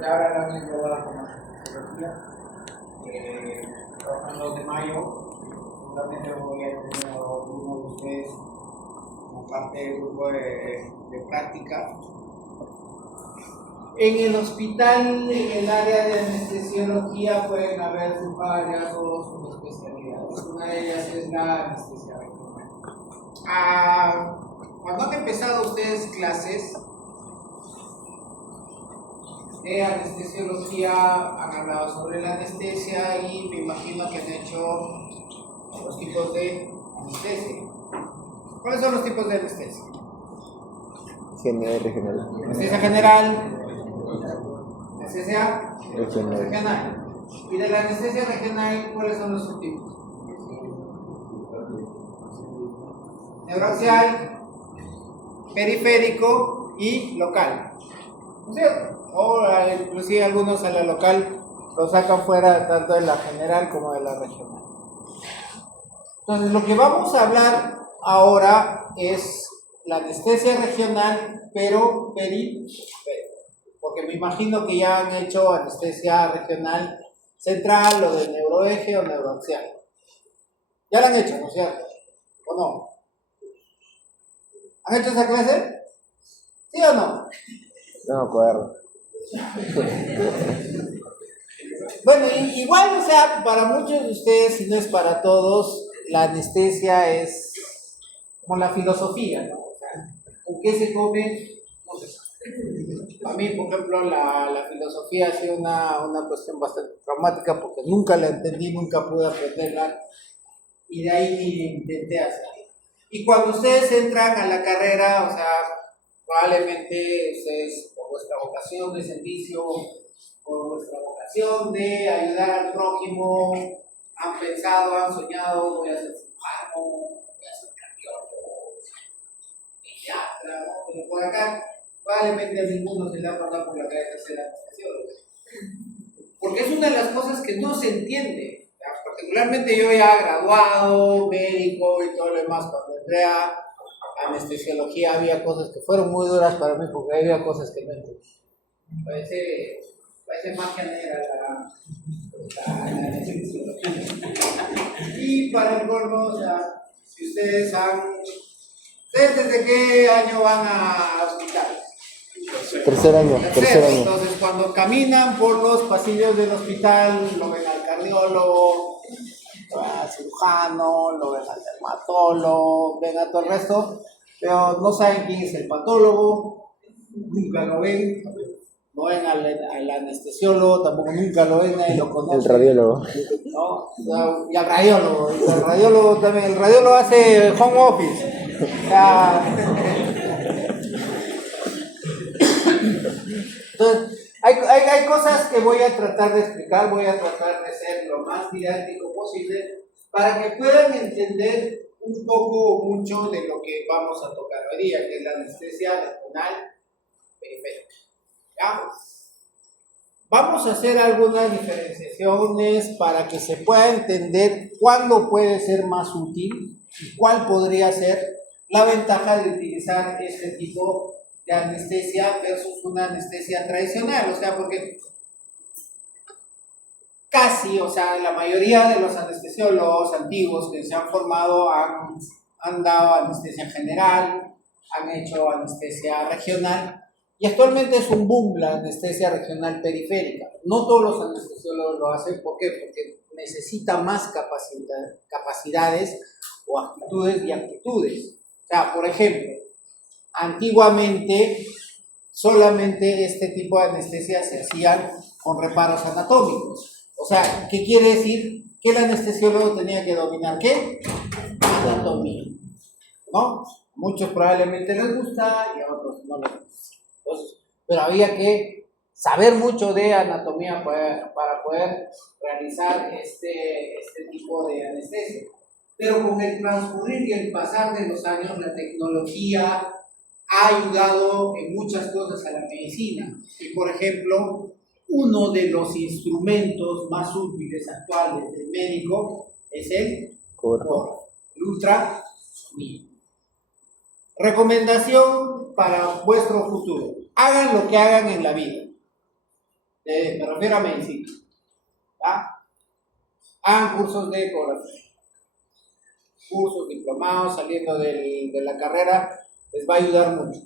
Ya ahora mismo voy a anestesiología. Trabajando de mayo, seguramente voy a tener a alguno de ustedes como parte del grupo de práctica. En el hospital, en el área de anestesiología, pueden haber varias o subespecialidades. Una de ellas es la anestesia regional. Cuando han empezado ustedes clases de anestesiología, han hablado sobre la anestesia y me imagino que han hecho los tipos de anestesia. ¿Cuáles son los tipos de anestesia? General, regional. Anestesia general, anestesia regional. Y de la anestesia regional, ¿cuáles son los subtipos? Neuroaxial, periférico y local. ¿No es cierto? O inclusive algunos a la local lo sacan fuera tanto de la general como de la regional. Entonces, lo que vamos a hablar ahora es la anestesia regional, pero periférica. Porque me imagino que ya han hecho anestesia regional central o de neuroeje o neuroaxial. Ya la han hecho, ¿no es cierto? ¿O no? ¿Han hecho esa clase? ¿Sí o no? No me acuerdo. Bueno, igual, o sea, para muchos de ustedes, si no es para todos, la anestesia es como la filosofía, ¿no? O sea, ¿con qué se come? No se sabe. A mí, por ejemplo, la filosofía ha sido una cuestión bastante traumática porque nunca la entendí, nunca pude aprenderla y de ahí intenté hacerla. Y cuando ustedes entran a la carrera, o sea, probablemente ustedes, por vuestra vocación de servicio, por vuestra vocación de ayudar al prójimo, han pensado, han soñado, voy a ser cirujano, voy a ser cardiólogo, pediatra, ¿no? Pero por acá probablemente a ninguno se le ha pasado por la cabeza ser anestesiólogo. Porque es una de las cosas que no se entiende. Particularmente yo ya graduado, médico y todo lo demás, cuando entré a anestesiología había cosas que fueron muy duras para mí porque había cosas que no entendí. Parece magia negra la anestesiología. Y para el colmo, o sea, si ustedes ¿desde qué año van a hospitales? Tercer año. Entonces, cuando caminan por los pasillos del hospital, lo ven al cardiólogo, lo ven al cirujano, lo ven al dermatólogo, ven a todo el resto, pero no saben quién es el patólogo, nunca lo ven, no ven al anestesiólogo, tampoco nunca lo ven, nadie lo conoce. El radiólogo. ¿No? Y al radiólogo también, el radiólogo hace home office. Entonces, hay cosas que voy a tratar de explicar, voy a tratar de ser lo más didáctico posible para que puedan entender un poco o mucho de lo que vamos a tocar hoy día, que es la anestesia regional periférica. ¿Ya? Vamos a hacer algunas diferenciaciones para que se pueda entender cuándo puede ser más útil y cuál podría ser la ventaja de utilizar este tipo de anestesia versus una anestesia tradicional, o sea, porque casi, o sea, la mayoría de los anestesiólogos antiguos que se han formado han dado anestesia general, han hecho anestesia regional, y actualmente es un boom la anestesia regional periférica. No todos los anestesiólogos lo hacen, ¿por qué? Porque necesita más capacidades o actitudes y aptitudes. O sea, por ejemplo, antiguamente solamente este tipo de anestesia se hacían con reparos anatómicos. O sea, ¿qué quiere decir? Que el anestesiólogo tenía que dominar ¿qué? Anatomía. ¿No? Muchos probablemente les gusta y a otros no les gusta. Entonces, pero había que saber mucho de anatomía para poder realizar este tipo de anestesia. Pero con el transcurrir y el pasar de los años, la tecnología ha ayudado en muchas cosas a la medicina. Y por ejemplo, uno de los instrumentos más útiles actuales del médico es el ultrasonido. Recomendación para vuestro futuro: hagan lo que hagan en la vida, me refiero a medicina. ¿Ya? Hagan cursos de ecografía. Cursos, diplomados, saliendo de la carrera, les va a ayudar mucho.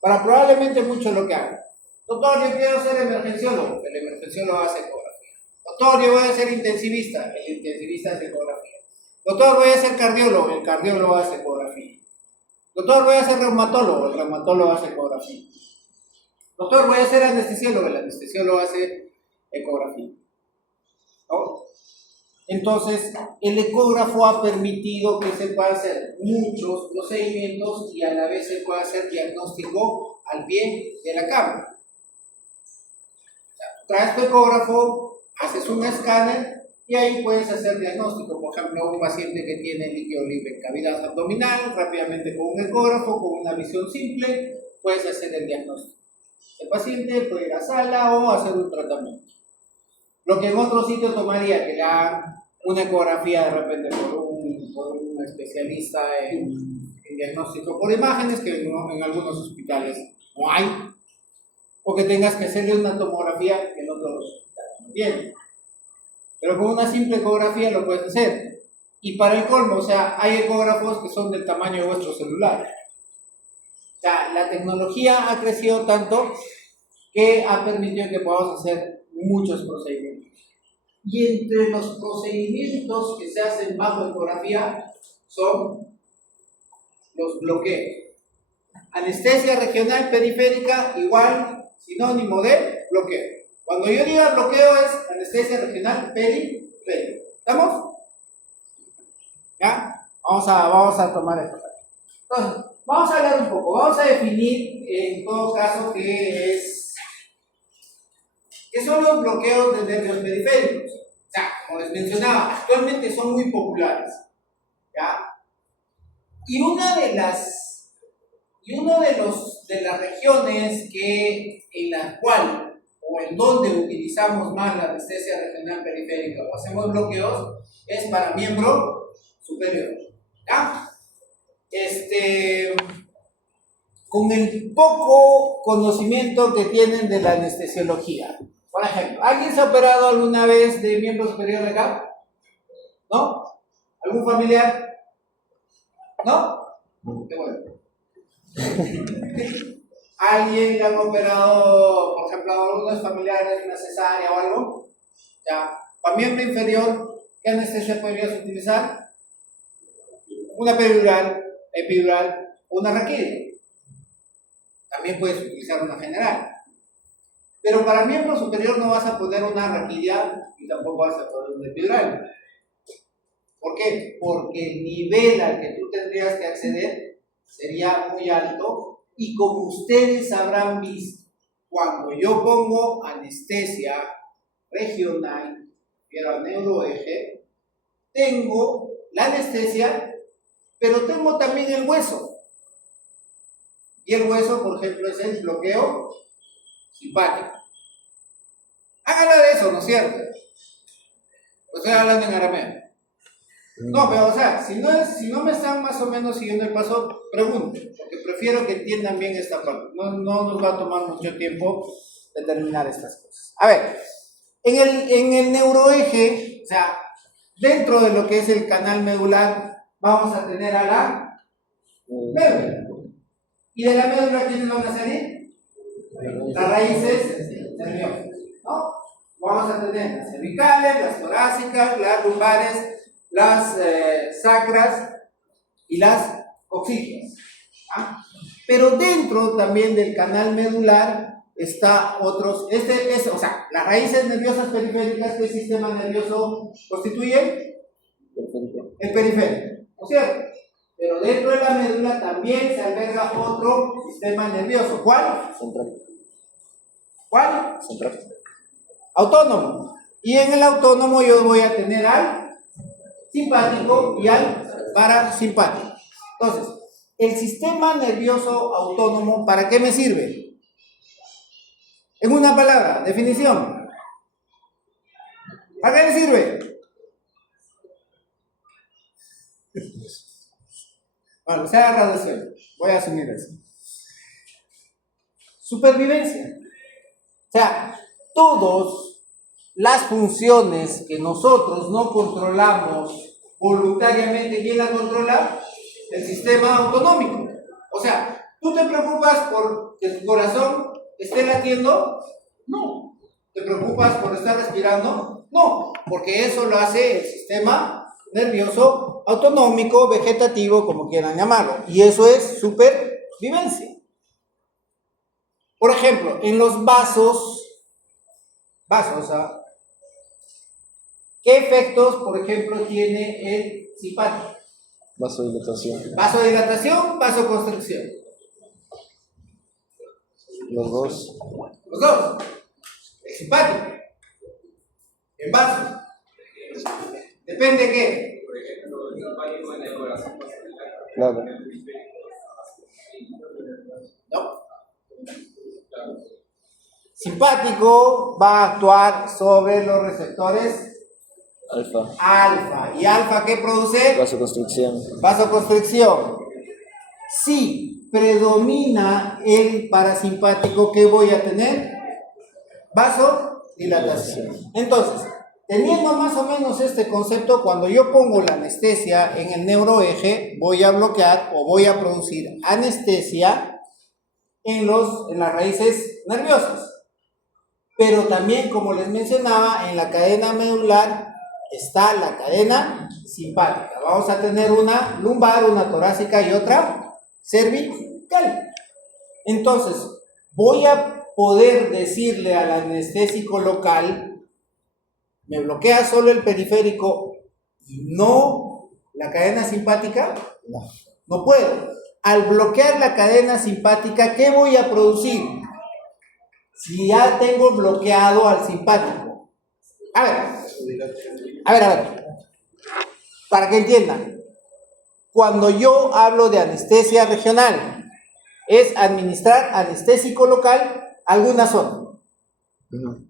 Para probablemente mucho lo que hagan. Doctor, yo quiero ser emergenciólogo. El emergenciólogo hace ecografía. Doctor, yo voy a ser intensivista. El intensivista hace ecografía. Doctor, voy a ser cardiólogo. El cardiólogo hace ecografía. Doctor, voy a ser reumatólogo. El reumatólogo hace ecografía. Doctor, voy a ser anestesiólogo. El anestesiólogo hace ecografía. ¿No? Entonces, el ecógrafo ha permitido que se puedan hacer muchos procedimientos y a la vez se pueda hacer diagnóstico al pie de la cama. O sea, traes tu ecógrafo, haces un escáner y ahí puedes hacer diagnóstico. Por ejemplo, un paciente que tiene líquido libre en cavidad abdominal, rápidamente con un ecógrafo, con una visión simple, puedes hacer el diagnóstico. El paciente puede ir a sala o hacer un tratamiento. Lo que en otro sitio tomaría que le hagan una ecografía de repente por un especialista en diagnóstico por imágenes, que en algunos hospitales no hay, o que tengas que hacerle una tomografía que en otros hospitales no tienen. Pero con una simple ecografía lo puedes hacer. Y para el colmo, o sea, hay ecógrafos que son del tamaño de vuestro celular. O sea, la tecnología ha crecido tanto que ha permitido que podamos hacer muchos procedimientos. Y entre los procedimientos que se hacen bajo ecografía son los bloqueos. Anestesia regional periférica igual sinónimo de bloqueo. Cuando yo diga bloqueo es anestesia regional periférica. ¿Estamos? ¿Ya? Vamos a tomar esto. Entonces, vamos a hablar un poco. Vamos a definir en todo caso qué son los bloqueos de nervios periféricos. O sea, como les mencionaba, actualmente son muy populares. ¿Ya? Y una de las regiones en la cual o en donde utilizamos más la anestesia regional periférica o hacemos bloqueos es para miembro superior. ¿Ya? Con el poco conocimiento que tienen de la anestesiología. Por ejemplo, ¿alguien se ha operado alguna vez de miembro superior de acá? ¿No? ¿Algún familiar? ¿No? Qué bueno. ¿Alguien le han operado, por ejemplo, a algunos familiares una cesárea o algo? Ya. Para miembro inferior, ¿qué anestesia podrías utilizar? Una epidural, una raquídea. También puedes utilizar una general. Pero para miembro superior no vas a poner una raquídea y tampoco vas a poner una epidural. ¿Por qué? Porque el nivel al que tú tendrías que acceder sería muy alto y como ustedes habrán visto, cuando yo pongo anestesia regional, pero al neuroeje, tengo la anestesia, pero tengo también el hueso. Y el hueso, por ejemplo, es el bloqueo simpático. Háganla de eso, ¿no es cierto? Estoy hablando en arameo. No, pero o sea, si no me están más o menos siguiendo el paso, pregunten, porque prefiero que entiendan bien esta parte. No nos va a tomar mucho tiempo determinar estas cosas. A ver, en el neuroeje, o sea, dentro de lo que es el canal medular, vamos a tener a la médula. ¿Y de la médula quiénes van a salir? Las raíces nerviosas, ¿no? Vamos a tener las cervicales, las torácicas, las lumbares, las sacras y las coxígeas. ¿Ah? Pero dentro también del canal medular está otros, o sea, las raíces nerviosas periféricas, ¿qué sistema nervioso constituyen? El periférico, ¿no es cierto? Pero dentro de la médula también se alberga otro sistema nervioso. ¿Cuál? Central. ¿Cuál? Central. Autónomo. Y en el autónomo yo voy a tener al simpático y al parasimpático. Entonces, el sistema nervioso autónomo, ¿para qué me sirve? En una palabra, definición. ¿Para qué me sirve? Bueno, se agarra de suelo. Voy a asumir eso. Supervivencia. O sea, todas las funciones que nosotros no controlamos voluntariamente, ¿quién la controla? El sistema autonómico. O sea, ¿tú te preocupas por que tu corazón esté latiendo? No. ¿Te preocupas por estar respirando? No, porque eso lo hace el sistema nervioso autonómico, vegetativo, como quieran llamarlo. Y eso es supervivencia. Por ejemplo, en los vasos, ¿ah? ¿Qué efectos, por ejemplo, tiene el simpático? Vasodilatación. Vasodilatación, vasoconstricción. Los dos. Los dos. El simpático. En vaso. Depende de qué. Claro. ¿No? Simpático va a actuar sobre los receptores Alfa. alfa. ¿Y alfa qué produce? Vasoconstricción. Vasoconstricción. Si predomina el parasimpático, ¿qué voy a tener? Vasodilatación. Entonces, teniendo más o menos este concepto, cuando yo pongo la anestesia en el neuroeje, voy a bloquear o voy a producir anestesia en las raíces nerviosas. Pero también, como les mencionaba, en la cadena medular está la cadena simpática. Vamos a tener una lumbar, una torácica y otra cervical. Entonces, voy a poder decirle al anestésico local, ¿me bloquea solo el periférico y no la cadena simpática? No puedo. Al bloquear la cadena simpática, ¿qué voy a producir? Si ya tengo bloqueado al simpático. A ver. Para que entiendan. Cuando yo hablo de anestesia regional, es administrar anestésico local a alguna zona.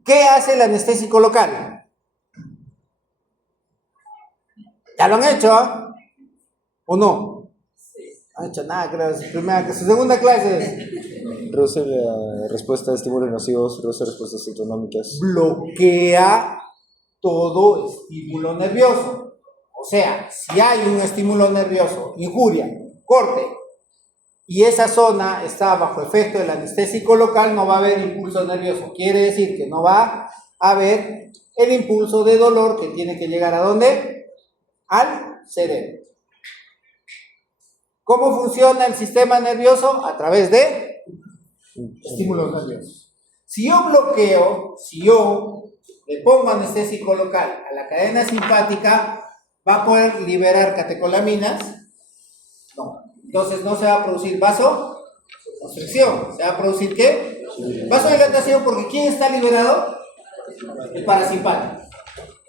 ¿Qué hace el anestésico local? ¿Ya lo han hecho? ¿O no? No han hecho nada, creo. Su segunda clase. Reduce la respuesta a estímulos nocivos, reduce respuestas autonómicas. Bloquea todo estímulo nervioso. O sea, si hay un estímulo nervioso, injuria, corte, y esa zona está bajo efecto del anestésico local, no va a haber impulso nervioso. Quiere decir que no va a haber el impulso de dolor que tiene que llegar ¿a dónde? Al cerebro. ¿Cómo funciona el sistema nervioso? A través de estímulos nerviosos. Si yo bloqueo, si yo le pongo anestésico local a la cadena simpática, ¿va a poder liberar catecolaminas? No. Entonces no se va a producir vasoconstricción. ¿Se va a producir qué? Vasodilatación, porque ¿quién está liberado? El parasimpático.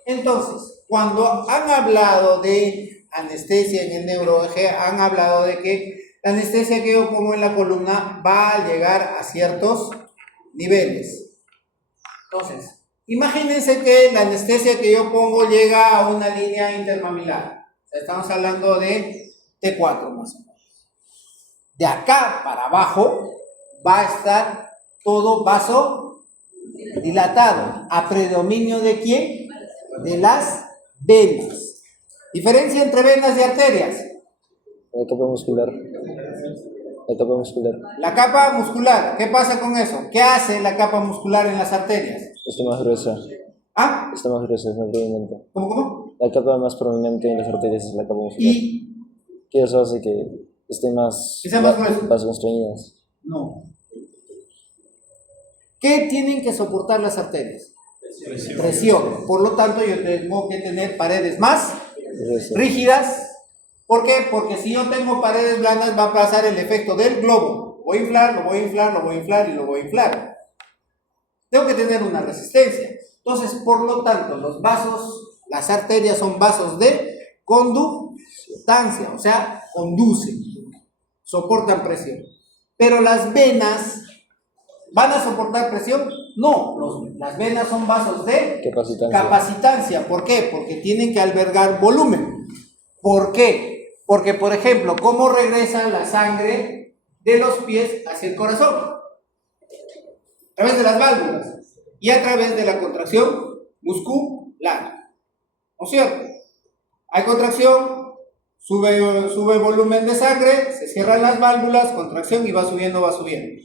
Entonces, cuando han hablado de anestesia en el neuroeje, han hablado de que la anestesia que yo pongo en la columna va a llegar a ciertos niveles. Entonces, imagínense que la anestesia que yo pongo llega a una línea intermamilar. O sea, estamos hablando de T4 más o menos. De acá para abajo va a estar todo vaso dilatado. ¿A predominio de quién? De las venas. Diferencia entre venas y arterias. La capa muscular. La capa muscular, ¿qué pasa con eso? ¿Qué hace la capa muscular en las arterias? Está más gruesa. ¿Ah? Está más gruesa, es más prominente. ¿Cómo? La capa más prominente en las arterias es la capa muscular. ¿Y? ¿Qué eso hace que estén más constreñidas? No. ¿Qué tienen que soportar las arterias? Presión. Por lo tanto, yo tengo que tener paredes más rígidas. ¿Por qué? Porque si yo tengo paredes blandas va a pasar el efecto del globo. Voy a inflar, lo voy a inflar, lo voy a inflar y lo voy a inflar. Tengo que tener una resistencia. Entonces, por lo tanto, los vasos, las arterias son vasos de conductancia, o sea, conducen, soportan presión. Pero las venas, ¿van a soportar presión? No, las venas son vasos de capacitancia. ¿Por qué? Porque tienen que albergar volumen. ¿Por qué? Porque, por ejemplo, ¿cómo regresa la sangre de los pies hacia el corazón? A través de las válvulas. y a través de la contracción muscular. ¿No es cierto? Hay contracción, sube el volumen de sangre, se cierran las válvulas, contracción y va subiendo, va subiendo.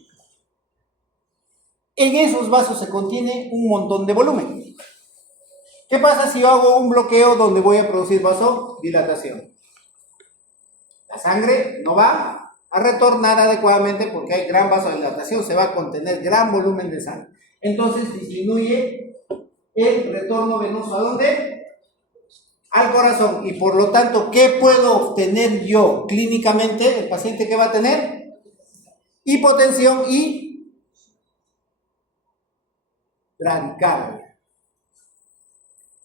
En esos vasos se contiene un montón de volumen. ¿Qué pasa si yo hago un bloqueo donde voy a producir vasodilatación? La sangre no va a retornar adecuadamente porque hay gran vasodilatación, se va a contener gran volumen de sangre. Entonces disminuye el retorno venoso. ¿A dónde? Al corazón. Y por lo tanto, ¿qué puedo obtener yo clínicamente? El paciente que va a tener hipotensión y bradicardia.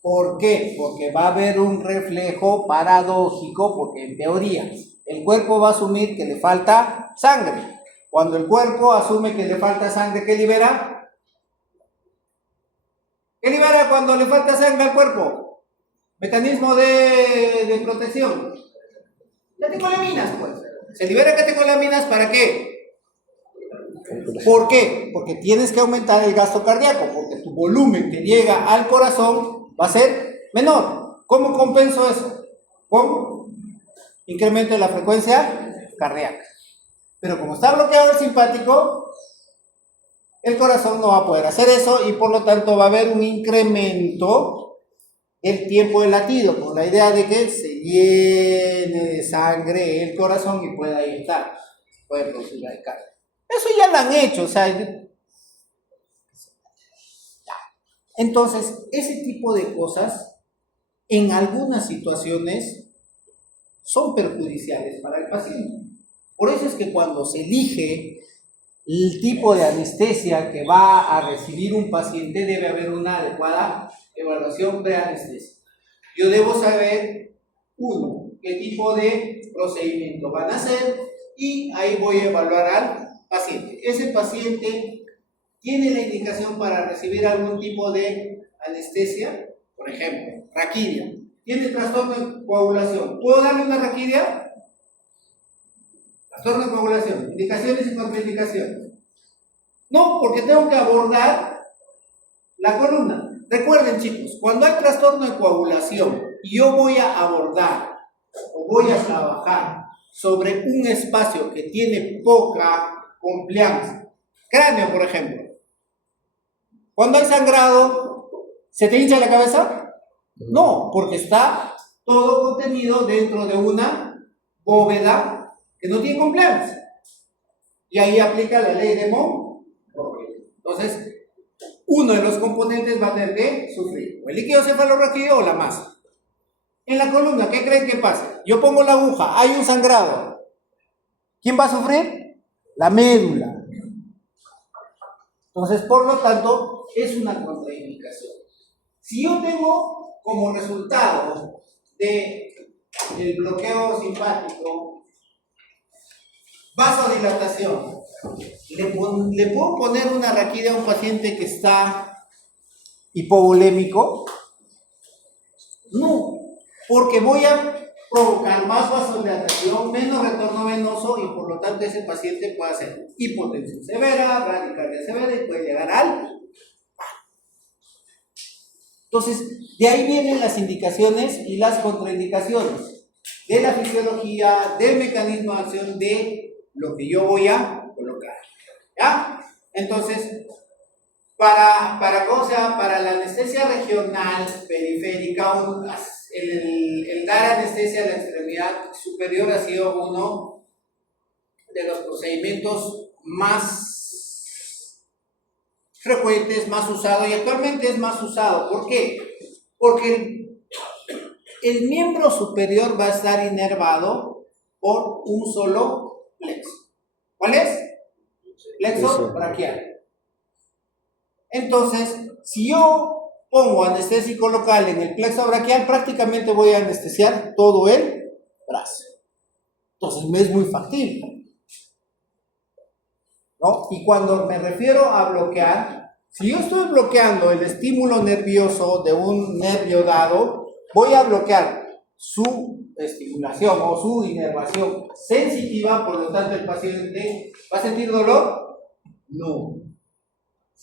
¿Por qué? Porque va a haber un reflejo paradójico, porque en teoría el cuerpo va a asumir que le falta sangre. Cuando el cuerpo asume que le falta sangre, ¿qué libera? ¿Qué libera cuando le falta sangre al cuerpo? Mecanismo de protección. Catecolaminas, pues. ¿Se libera catecolaminas para qué? ¿Por qué? Porque tienes que aumentar el gasto cardíaco, porque tu volumen que llega al corazón va a ser menor. ¿Cómo compenso eso? Con incremento de la frecuencia cardíaca. Pero como está bloqueado el simpático, el corazón no va a poder hacer eso y por lo tanto va a haber un incremento del tiempo de latido, con la idea de que se llene de sangre el corazón y pueda ahí estar, puede producir bradicardia. Eso ya lo han hecho, o sea, entonces ese tipo de cosas en algunas situaciones son perjudiciales para el paciente. Por eso es que cuando se elige el tipo de anestesia que va a recibir un paciente, debe haber una adecuada evaluación preanestesia. Yo debo saber, uno, qué tipo de procedimiento van a hacer y ahí voy a evaluar al paciente. Ese paciente tiene la indicación para recibir algún tipo de anestesia, por ejemplo, raquidia. Tiene trastorno de coagulación. ¿Puedo darle una raquidia? Trastorno de coagulación. Indicaciones y contraindicaciones. No, porque tengo que abordar la columna. Recuerden, chicos, cuando hay trastorno de coagulación y yo voy a abordar o voy a trabajar sobre un espacio que tiene poca compliance, cráneo, por ejemplo. Cuando hay sangrado, ¿se te hincha la cabeza? No, porque está todo contenido dentro de una bóveda que no tiene compliance. Y ahí aplica la ley de Monro. Entonces, uno de los componentes va a tener que sufrir, o el líquido cefalorraquídeo o la masa. En la columna, ¿qué creen que pasa? Yo pongo la aguja, hay un sangrado. ¿Quién va a sufrir? La médula. Entonces, por lo tanto, es una contraindicación. Si yo tengo como resultado del bloqueo simpático vasodilatación, ¿le puedo poner una raquidia a un paciente que está hipovolémico? No, porque voy a provocar más vasodilatación, menos retorno venoso y por lo tanto ese paciente puede hacer hipotensión severa, bradicardia severa y puede llegar al paro. Entonces, de ahí vienen las indicaciones y las contraindicaciones de la fisiología, del mecanismo de acción de lo que yo voy a colocar. ¿Ya? Entonces, para la anestesia regional periférica, el dar anestesia a la extremidad superior ha sido uno de los procedimientos más frecuentes, más usados y actualmente es más usado. ¿Por qué? Porque el miembro superior va a estar inervado por un solo plexo. ¿Cuál es? Plexo braquial. Entonces, si yo pongo anestésico local en el plexo braquial, prácticamente voy a anestesiar todo el brazo. Entonces, me es muy factible, ¿no? Y cuando me refiero a bloquear, si yo estoy bloqueando el estímulo nervioso de un nervio dado, voy a bloquear su estimulación o su inervación sensitiva, por lo tanto el paciente ¿va a sentir dolor? No.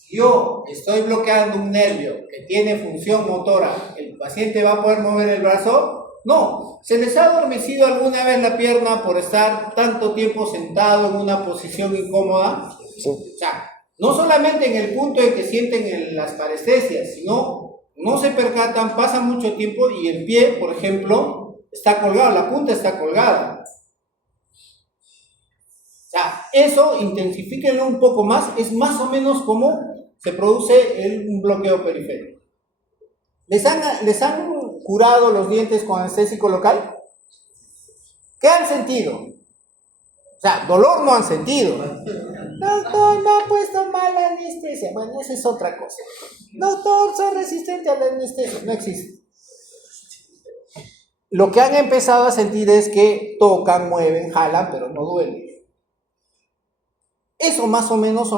Si yo estoy bloqueando un nervio que tiene función motora, ¿el paciente va a poder mover el brazo? No. ¿Se les ha adormecido alguna vez la pierna por estar tanto tiempo sentado en una posición incómoda? Sí. O sea, no solamente en el punto en que sienten las parestesias, sino no se percatan, pasa mucho tiempo y el pie, por ejemplo, está colgado, la punta está colgada. O sea, eso intensifíquenlo un poco más, es más o menos como se produce un bloqueo periférico. ¿Les han curado los dientes con anestésico local? ¿Qué han sentido? O sea, dolor no han sentido. Doctor, me ha puesto mala anestesia. Bueno, esa es otra cosa. Doctor, soy resistente a la anestesia. No existe. Lo que han empezado a sentir es que tocan, mueven, jalan, pero no duele. Eso más o menos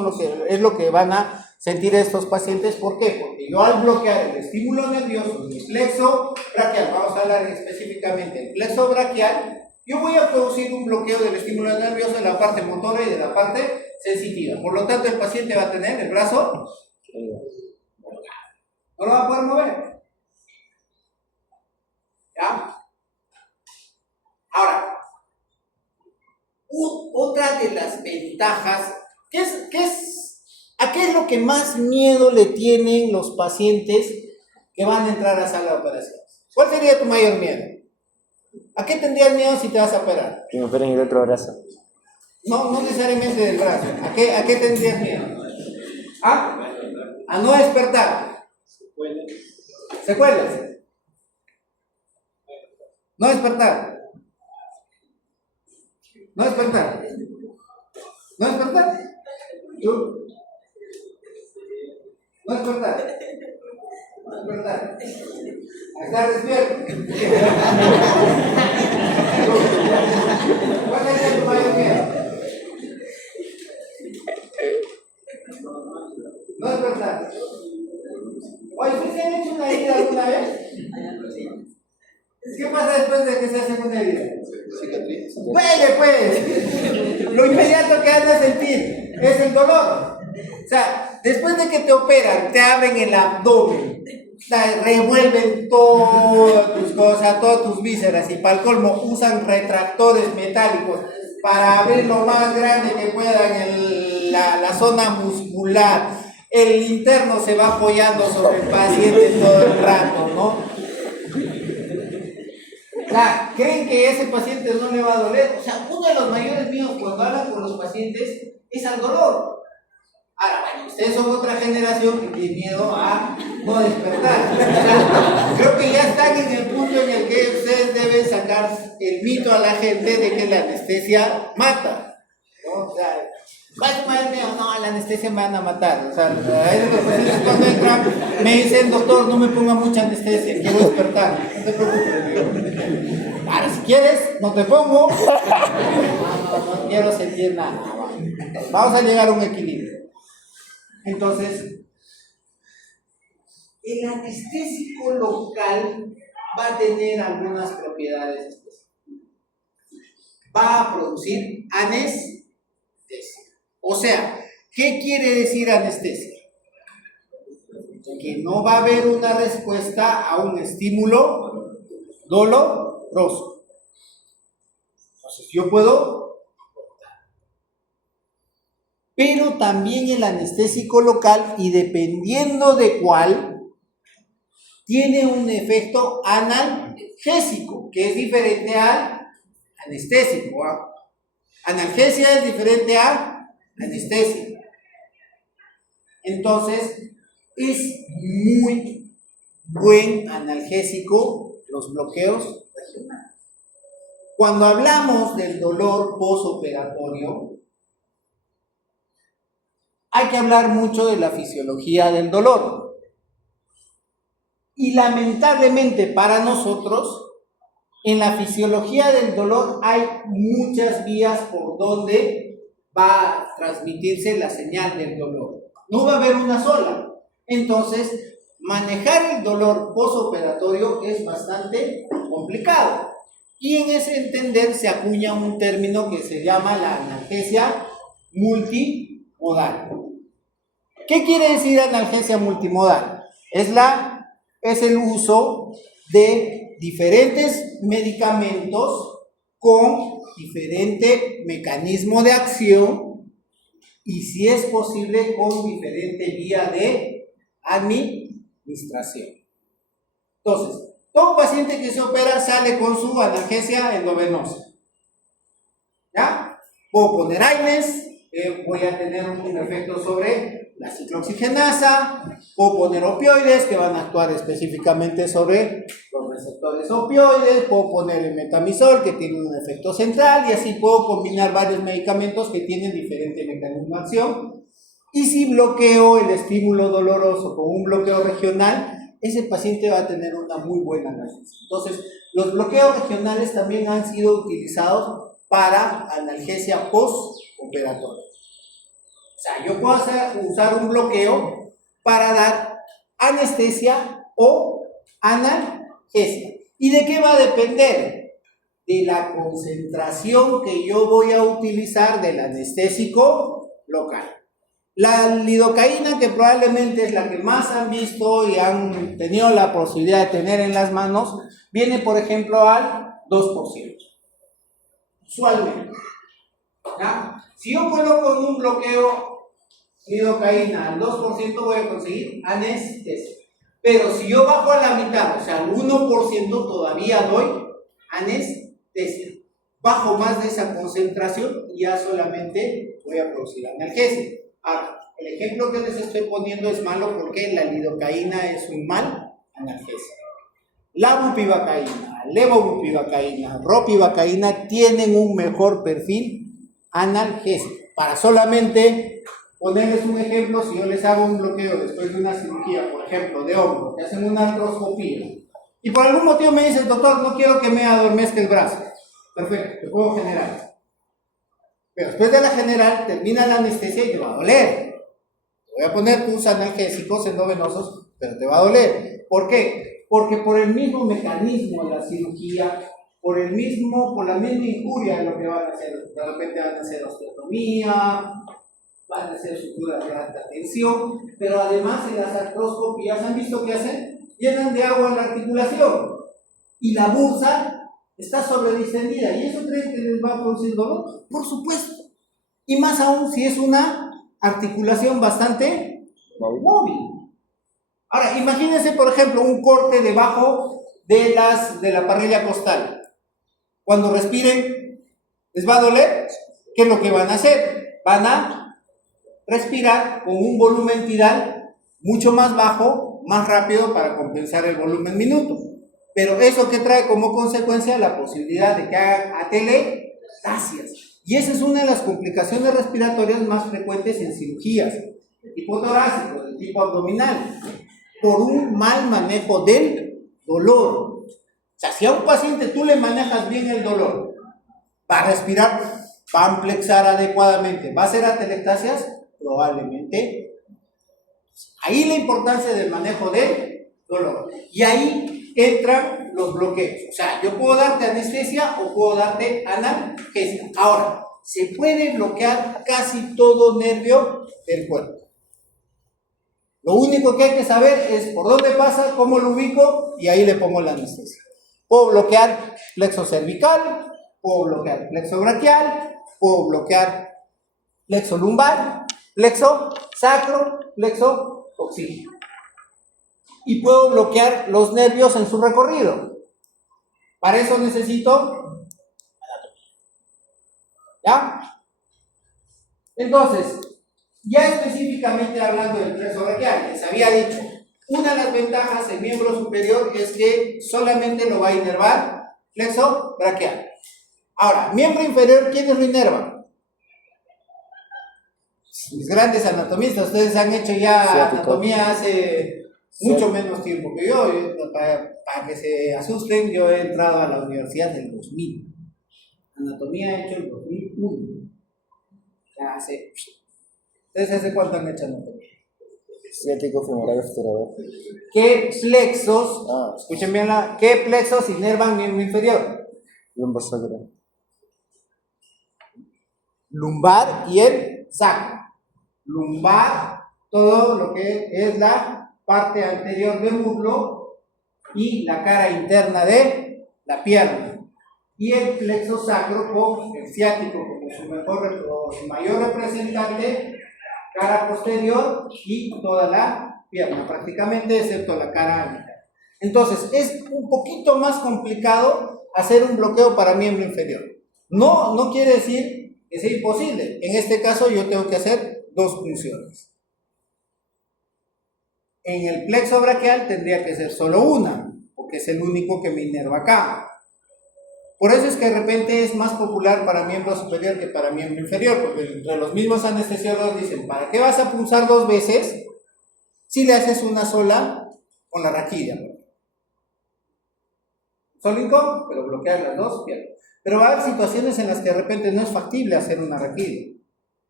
es lo que van a sentir estos pacientes. ¿Por qué? Porque yo al bloquear el estímulo nervioso, mi plexo braquial, vamos a hablar específicamente del plexo braquial, yo voy a producir un bloqueo del estímulo nervioso de la parte motora y de la parte sensitiva. Por lo tanto, el paciente va a tener el brazo no lo va a poder mover. ¿Ya? Ahora, otra de las ventajas, ¿a qué es lo que más miedo le tienen los pacientes que van a entrar a sala de operaciones? ¿Cuál sería tu mayor miedo? ¿A qué tendrías miedo si te vas a operar? Que me operen el otro brazo. No necesariamente del brazo. ¿A qué tendrías miedo? A no despertar. Secuelas. No despertar. No despertar. No despertar. ¿Tú? No despertar. No despertar. Estar despierto. ¿Cuál sería tu mayor miedo? No despertar. Oye, ¿ustedes se han hecho una herida alguna vez? ¿Qué pasa después de que se hace una herida? Duele, pues. Lo inmediato que van a sentir es el dolor. O sea, después de que te operan, te abren el abdomen, revuelven todas tus cosas, todas tus vísceras, y para el colmo usan retractores metálicos para abrir lo más grande que puedan la zona muscular. El interno se va apoyando sobre el paciente todo el rato, ¿no? O sea, ¿creen que ese paciente no le va a doler? O sea, uno de los mayores miedos cuando hablan con los pacientes es al dolor. Ahora, bueno, ustedes son otra generación que tiene miedo a no despertar. O sea, creo que ya están en el punto en el que ustedes deben sacar el mito a la gente de que la anestesia mata, ¿no? O sea, ¿cuál es tu mayor miedo? No, la anestesia me van a matar. O sea, a veces los pacientes cuando entran me dicen, doctor, no me ponga mucha anestesia, quiero despertar. No te preocupes. Ahora, si quieres, no te pongo. No quiero sentir nada. Vamos a llegar a un equilibrio. Entonces, el anestésico local va a tener algunas propiedades específicas. Va a producir anestesia. O sea, ¿qué quiere decir anestesia? Que no va a haber una respuesta a un estímulo doloroso. Entonces, yo puedo. Pero también el anestésico local, y dependiendo de cuál, tiene un efecto analgésico, que es diferente al anestésico. Analgesia es diferente a anestesia. Entonces, es muy buen analgésico los bloqueos regionales. Cuando hablamos del dolor postoperatorio, hay que hablar mucho de la fisiología del dolor. Y lamentablemente para nosotros, en la fisiología del dolor hay muchas vías por donde va a transmitirse la señal del dolor. No va a haber una sola. Entonces, manejar el dolor postoperatorio es bastante complicado. Y en ese entender se acuña un término que se llama la analgesia multimodal. ¿Qué quiere decir analgesia multimodal? Es el uso de diferentes medicamentos con diferente mecanismo de acción y, si es posible, con diferente vía de administración. Entonces, todo paciente que se opera sale con su analgesia endovenosa. ¿Ya? Puedo poner AINES, voy a tener un efecto sobre la ciclooxigenasa, puedo poner opioides que van a actuar específicamente sobre los receptores opioides, puedo poner el metamizol que tiene un efecto central y así puedo combinar varios medicamentos que tienen diferente mecanismo de acción. Y si bloqueo el estímulo doloroso con un bloqueo regional, ese paciente va a tener una muy buena analgesia. Entonces, los bloqueos regionales también han sido utilizados para analgesia postoperatoria. O sea, yo puedo usar un bloqueo para dar anestesia o analgesia. ¿Y de qué va a depender? De la concentración que yo voy a utilizar del anestésico local. La lidocaína, que probablemente es la que más han visto y han tenido la posibilidad de tener en las manos, viene, por ejemplo, al 2%. Usualmente. ¿Ya? Si yo coloco en un bloqueo lidocaína al 2%, voy a conseguir anestesia. Pero si yo bajo a la mitad, o sea, al 1%, todavía doy anestesia. Bajo más de esa concentración y ya solamente voy a producir analgesia. Ahora, el ejemplo que les estoy poniendo es malo porque la lidocaína es un mal analgésico. La bupivacaína, levobupivacaína, ropivacaína tienen un mejor perfil analgésico. Para solamente ponerles un ejemplo, si yo les hago un bloqueo después de una cirugía, por ejemplo, de hombro, que hacen una artroscopía, y por algún motivo me dicen, doctor, no quiero que me adormezca el brazo. Perfecto, te puedo generar. Pero después de la general, termina la anestesia y te va a doler. Te voy a poner tus analgésicos endovenosos, pero te va a doler. ¿Por qué? Porque por el mismo mecanismo de la cirugía, por la misma injuria de lo que van a hacer, de repente van a hacer osteotomía, van a hacer suturas de alta tensión, pero además en las artroscopías han visto que hacen, llenan de agua la articulación y la bursa está sobredistendida. ¿Y eso creen que les va a producir dolor? Por supuesto. Y más aún si es una articulación bastante móvil. Ahora, imagínense, por ejemplo, un corte debajo de la parrilla costal. Cuando respiren, ¿les va a doler? ¿Qué es lo que van a hacer? Van a respirar con un volumen tidal mucho más bajo, más rápido para compensar el volumen minuto. Pero eso que trae como consecuencia la posibilidad de que hagan atelectasias. Y esa es una de las complicaciones respiratorias más frecuentes en cirugías de tipo torácico, de tipo abdominal, por un mal manejo del dolor. O sea, si a un paciente tú le manejas bien el dolor, va a respirar, va a amplexar adecuadamente, va a hacer atelectasias, probablemente. Ahí la importancia del manejo del dolor. Y ahí entran los bloqueos. O sea, yo puedo darte anestesia o puedo darte analgesia. Ahora, se puede bloquear casi todo nervio del cuerpo. Lo único que hay que saber es por dónde pasa, cómo lo ubico y ahí le pongo la anestesia. Puedo bloquear plexo cervical, puedo bloquear plexo braquial, puedo bloquear plexo lumbar, plexo sacro, plexo coxígeo. Y puedo bloquear los nervios en su recorrido. Para eso necesito anatomía. ¿Ya? Entonces, ya específicamente hablando del plexo braquial, les había dicho, una de las ventajas del miembro superior es que solamente lo va a inervar plexo braquial. Ahora, miembro inferior, ¿quiénes lo inervan? Mis grandes anatomistas, ustedes han hecho ya anatomía hace mucho menos tiempo que yo. Para que se asusten, yo he entrado a la universidad del 2000. Anatomía he hecho en 2001. Ya hace. ¿Ustedes hace cuánto han hecho anatomía? Ciático femoral exterador. ¿Qué plexos, escuchen bien qué plexos inervan miembro inferior? Lumbar sacro. Lumbar y el sacro. Lumbar todo lo que es la parte anterior del muslo y la cara interna de la pierna. Y el plexo sacro con el ciático como su mejor o su mayor representante, cara posterior y toda la pierna, prácticamente excepto la cara ancha. Entonces, es un poquito más complicado hacer un bloqueo para miembro inferior. No quiere decir que sea imposible. En este caso, yo tengo que hacer dos funciones. En el plexo braquial tendría que ser solo una, porque es el único que me inerva acá. Por eso es que de repente es más popular para miembro superior que para miembro inferior, porque entre los mismos anestesiólogos dicen, ¿para qué vas a punzar dos veces si le haces una sola con la raquilla? Solo incómodo, pero bloquear las dos, bien. Pero va a haber situaciones en las que de repente no es factible hacer una raquilla.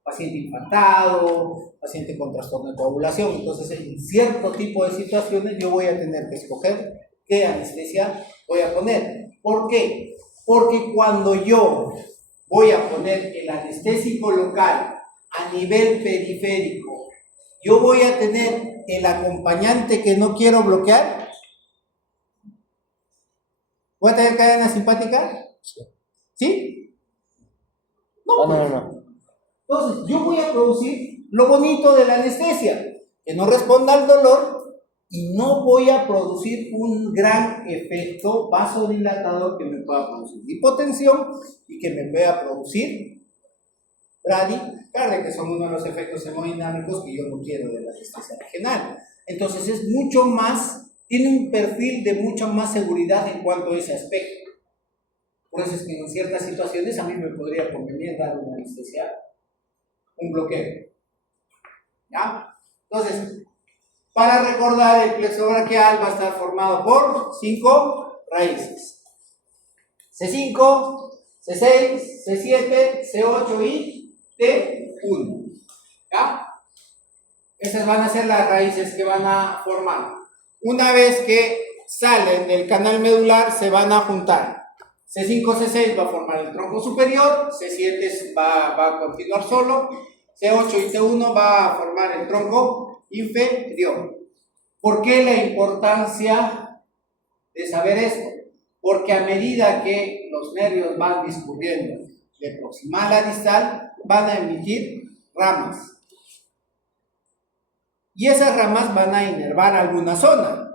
Paciente infantado, paciente con trastorno de coagulación. Entonces, en cierto tipo de situaciones yo voy a tener que escoger qué anestesia voy a poner. ¿Por qué? Porque cuando yo voy a poner el anestésico local a nivel periférico, yo voy a tener el acompañante que no quiero bloquear. ¿Voy a tener cadena simpática? ¿Sí? No. Entonces, yo voy a producir lo bonito de la anestesia, que no responda al dolor, y no voy a producir un gran efecto vasodilatador que me pueda producir hipotensión y que me pueda producir bradicardia, que son uno de los efectos hemodinámicos que yo no quiero de la anestesia regional. Entonces, es mucho más, tiene un perfil de mucha más seguridad en cuanto a ese aspecto. Por eso es que en ciertas situaciones a mí me podría convenir dar una anestesia, un bloqueo. ¿Ya? Entonces, para recordar, el plexo braquial va a estar formado por 5 raíces. C5, C6, C7, C8 y T1. ¿Ya? Esas van a ser las raíces que van a formar. Una vez que salen del canal medular, se van a juntar. C5, C6 va a formar el tronco superior, C7 va a continuar solo, C8 y T1 va a formar el tronco inferior. ¿Por qué la importancia de saber esto? Porque a medida que los nervios van discurriendo de proximal a distal, van a emitir ramas. Y esas ramas van a inervar alguna zona.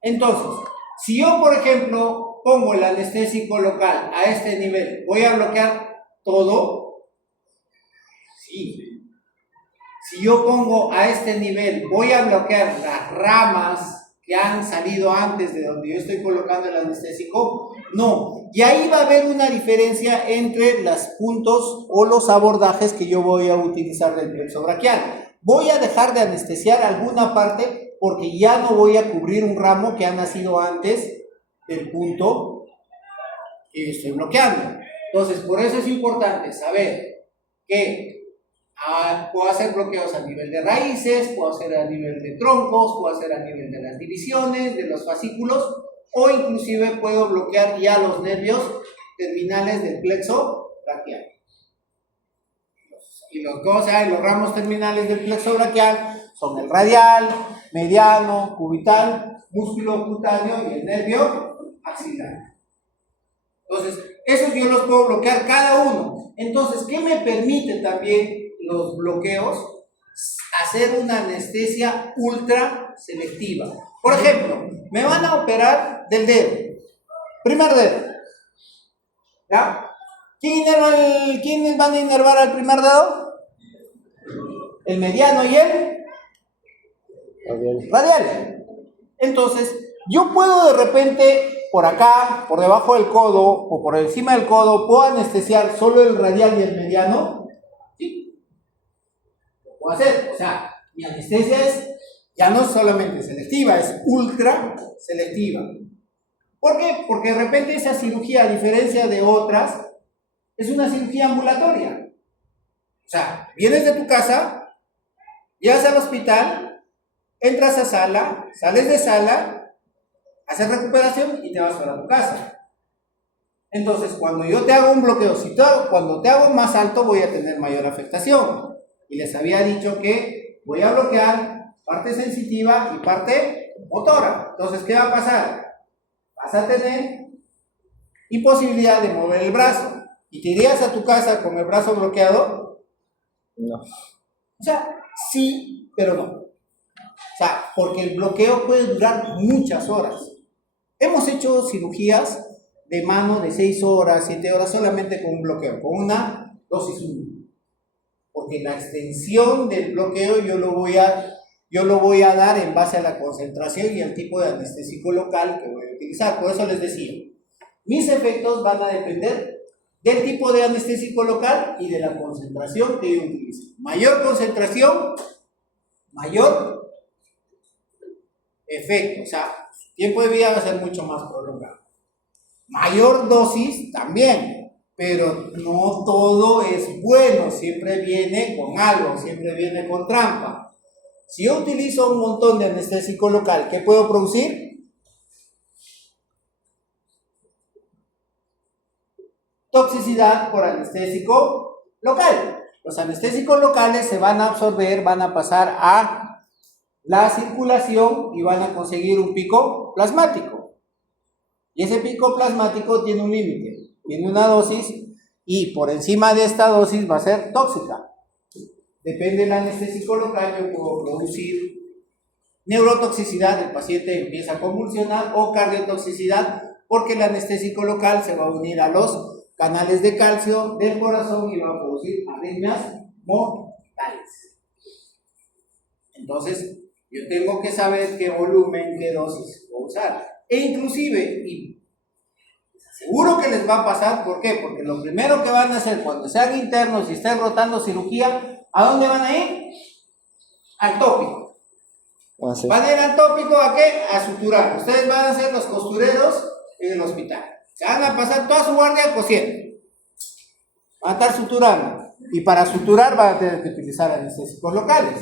Entonces, si yo, por ejemplo, pongo el anestésico local a este nivel, ¿voy a bloquear todo? Sí. Si yo pongo a este nivel, ¿voy a bloquear las ramas que han salido antes de donde yo estoy colocando el anestésico? No. Y ahí va a haber una diferencia entre los puntos o los abordajes que yo voy a utilizar del plexo braquial. Voy a dejar de anestesiar alguna parte porque ya no voy a cubrir un ramo que ha nacido antes del punto que estoy bloqueando. Entonces, por eso es importante saber que puedo hacer bloqueos a nivel de raíces, puedo hacer a nivel de troncos, puedo hacer a nivel de las divisiones, de los fascículos, o inclusive puedo bloquear ya los nervios terminales del plexo braquial. Y los ramos terminales del plexo braquial son el radial, mediano, cubital, músculo cutáneo y el nervio axilar. Entonces, esos yo los puedo bloquear cada uno. Entonces, ¿qué me permite también los bloqueos? Hacer una anestesia ultra selectiva. Por ejemplo, me van a operar del dedo, primer dedo. ¿Ya? ¿Quiénes van a inervar al primer dedo? El mediano y el radial. Entonces, yo puedo de repente por acá, por debajo del codo o por encima del codo, ¿puedo anestesiar solo el radial y el mediano? Sí. Lo puedo hacer. O sea, mi anestesia ya no es solamente selectiva, es ultra selectiva. ¿Por qué? Porque de repente esa cirugía, a diferencia de otras, es una cirugía ambulatoria. O sea, vienes de tu casa, llegas al hospital, entras a sala, sales de sala, haces recuperación y te vas para tu casa. Entonces, cuando yo te hago un bloqueo, cuando te hago más alto, voy a tener mayor afectación. Y les había dicho que voy a bloquear parte sensitiva y parte motora. Entonces, ¿qué va a pasar? Vas a tener imposibilidad de mover el brazo. ¿Y te irías a tu casa con el brazo bloqueado? No. O sea, sí, pero no. O sea, porque el bloqueo puede durar muchas horas. Hemos hecho cirugías de mano de 6 horas, 7 horas solamente con un bloqueo, con una dosis única. Porque la extensión del bloqueo yo lo voy a dar en base a la concentración y el tipo de anestésico local que voy a utilizar. Por eso les decía, mis efectos van a depender del tipo de anestésico local y de la concentración que yo utilice. Mayor concentración, mayor efecto, o sea, tiempo de vida va a ser mucho más prolongado. Mayor dosis también, pero no todo es bueno, siempre viene con algo, siempre viene con trampa. Si yo utilizo un montón de anestésico local, ¿qué puedo producir? Toxicidad por anestésico local. Los anestésicos locales se van a absorber, van a pasar a la circulación y van a conseguir un pico plasmático. Y ese pico plasmático tiene un límite, tiene una dosis y por encima de esta dosis va a ser tóxica. Depende del anestésico local, yo puedo producir neurotoxicidad, el paciente empieza a convulsionar, o cardiotoxicidad, porque el anestésico local se va a unir a los canales de calcio del corazón y va a producir arritmias mortales. Entonces, yo tengo que saber qué volumen, qué dosis voy a usar. E inclusive, y seguro que les va a pasar, ¿por qué? Porque lo primero que van a hacer cuando sean internos y estén rotando cirugía, ¿a dónde van a ir? Al tópico. Sí. Van a ir al tópico, ¿a qué? A suturar. Ustedes van a ser los costureros en el hospital. Se van a pasar toda su guardia cosiendo. Van a estar suturando. Y para suturar van a tener que utilizar anestésicos locales.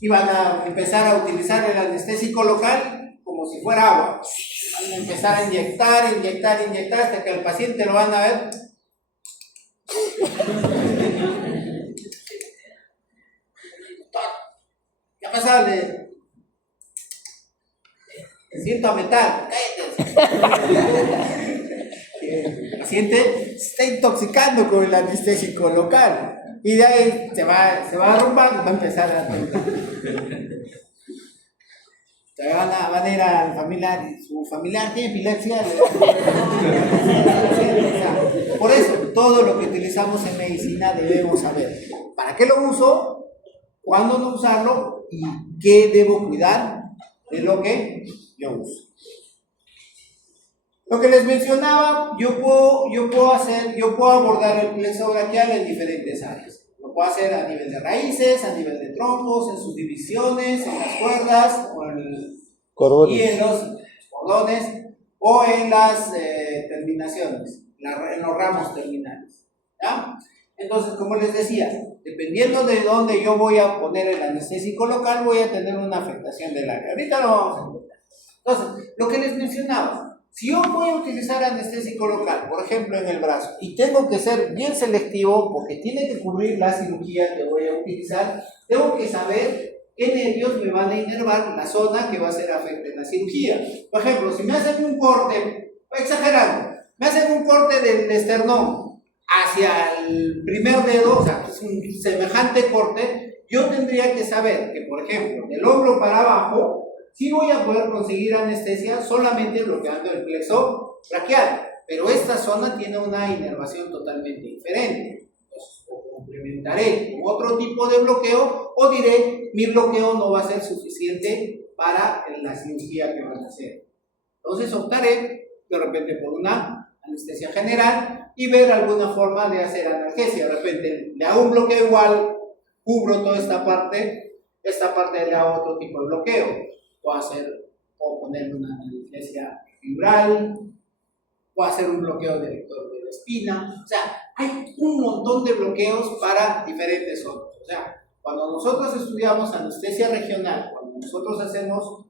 Y van a empezar a utilizar el anestésico local como si fuera agua. Van a empezar a inyectar hasta que al paciente lo van a ver. ¿Qué ha pasado? Me siento a metal. El paciente se está intoxicando con el anestésico local y de ahí se va a arrumbar y va a empezar a van a ir al familiar y su familiar tiene epilepsia. Por eso todo lo que utilizamos en medicina debemos saber para qué lo uso, cuándo no usarlo y qué debo cuidar de lo que yo uso. Lo que les mencionaba, yo puedo abordar el plexo braquial en diferentes áreas. Lo puedo hacer a nivel de raíces, a nivel de troncos, en subdivisiones, en las cuerdas, y en los cordones, o en las terminaciones, en los ramos terminales. ¿Ya? Entonces, como les decía, dependiendo de dónde yo voy a poner el anestésico local, voy a tener una afectación del área. Ahorita lo vamos a encontrar. Entonces, lo que les mencionaba, si yo voy a utilizar anestésico local, por ejemplo en el brazo, y tengo que ser bien selectivo porque tiene que cubrir la cirugía que voy a utilizar, tengo que saber qué nervios me van a inervar la zona que va a ser afecta en la cirugía. Por ejemplo, si me hacen un corte, exagerando, me hacen un corte del esternón hacia el primer dedo, o sea, es un semejante corte, yo tendría que saber que, por ejemplo, del hombro para abajo, sí voy a poder conseguir anestesia solamente bloqueando el plexo braquial, pero esta zona tiene una inervación totalmente diferente. Entonces, o complementaré con otro tipo de bloqueo o diré, mi bloqueo no va a ser suficiente para la cirugía que van a hacer. Entonces optaré de repente por una anestesia general y ver alguna forma de hacer analgesia. De repente le hago un bloqueo igual, cubro toda esta parte le hago otro tipo de bloqueo. Puedo poner una analgesia fibral, puedo hacer un bloqueo director de la espina. O sea, hay un montón de bloqueos para diferentes zonas. O sea, cuando nosotros estudiamos anestesia regional, cuando nosotros hacemos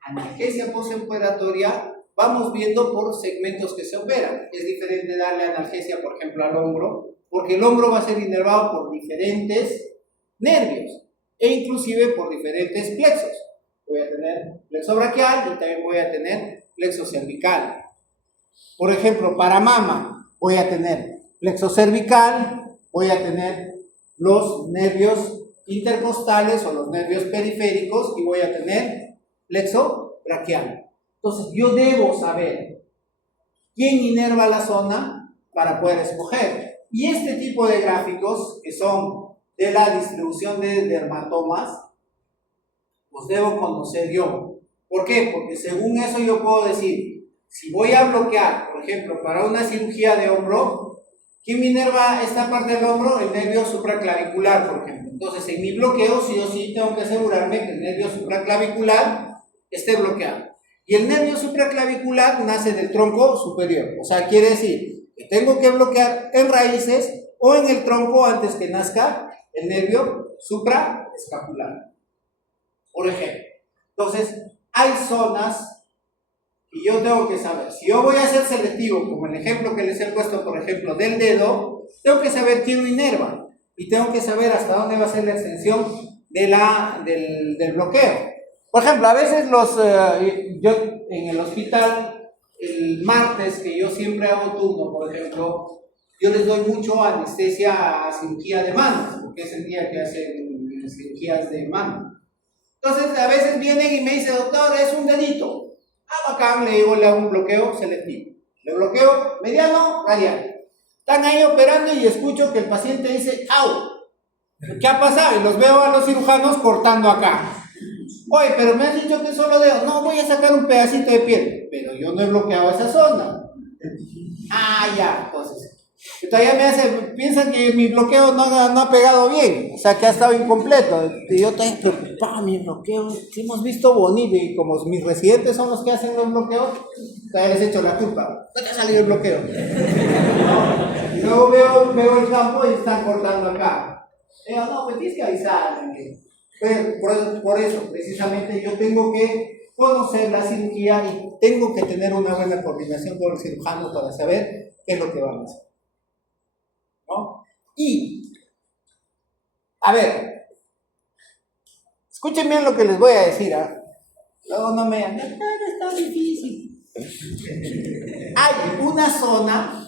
analgesia postoperatoria, vamos viendo por segmentos que se operan. Es diferente darle analgesia, por ejemplo, al hombro, porque el hombro va a ser inervado por diferentes nervios. e inclusive por diferentes plexos. Voy a tener plexo braquial y también voy a tener plexo cervical. Por ejemplo, para mama voy a tener plexo cervical, voy a tener los nervios intercostales o los nervios periféricos y voy a tener plexo braquial. Entonces yo debo saber quién inerva la zona para poder escoger. Y este tipo de gráficos que son de la distribución de dermatomas, los debo conocer yo. ¿Por qué? Porque según eso yo puedo decir, si voy a bloquear, por ejemplo, para una cirugía de hombro, ¿quién me inerva esta parte del hombro? El nervio supraclavicular, por ejemplo. Entonces, en mi bloqueo, sí o sí, tengo que asegurarme que el nervio supraclavicular esté bloqueado. Y el nervio supraclavicular nace del tronco superior. O sea, quiere decir que tengo que bloquear en raíces o en el tronco antes que nazca el nervio supraescapular, por ejemplo. Entonces, hay zonas que yo tengo que saber. Si yo voy a ser selectivo, como el ejemplo que les he puesto, por ejemplo, del dedo, tengo que saber quién lo inerva y tengo que saber hasta dónde va a ser la extensión del bloqueo. Por ejemplo, a veces yo en el hospital, el martes, que yo siempre hago turno, por ejemplo, yo les doy mucho anestesia a cirugía de manos, porque es el día que hacen cirugías de mano. Entonces, a veces vienen y me dicen, doctor, es un dedito. Bacán, le digo, le hago un bloqueo selectivo. Le bloqueo mediano, radial. Están ahí operando y escucho que el paciente dice, ¡au! ¿Qué ha pasado? Y los veo a los cirujanos cortando acá. Oye, pero me has dicho que solo dedo. No, voy a sacar un pedacito de piel. Pero yo no he bloqueado esa zona. Ya, entonces. Todavía piensan que mi bloqueo no ha pegado bien. O sea, que ha estado incompleto. Y yo estoy preocupado, mi bloqueo. Si hemos visto bonito y como mis residentes son los que hacen los bloqueos, todavía les echo la culpa. No te ha salido el bloqueo. Y luego veo el campo y están cortando acá. Digo, no, pues tienes que avisarme. Por eso, precisamente, yo tengo que conocer la cirugía y tengo que tener una buena coordinación con el cirujano para saber qué es lo que van a hacer, ¿no? Y, a ver, escuchen bien lo que les voy a decir, ¿ah? Luego no me digan, está difícil. Hay una zona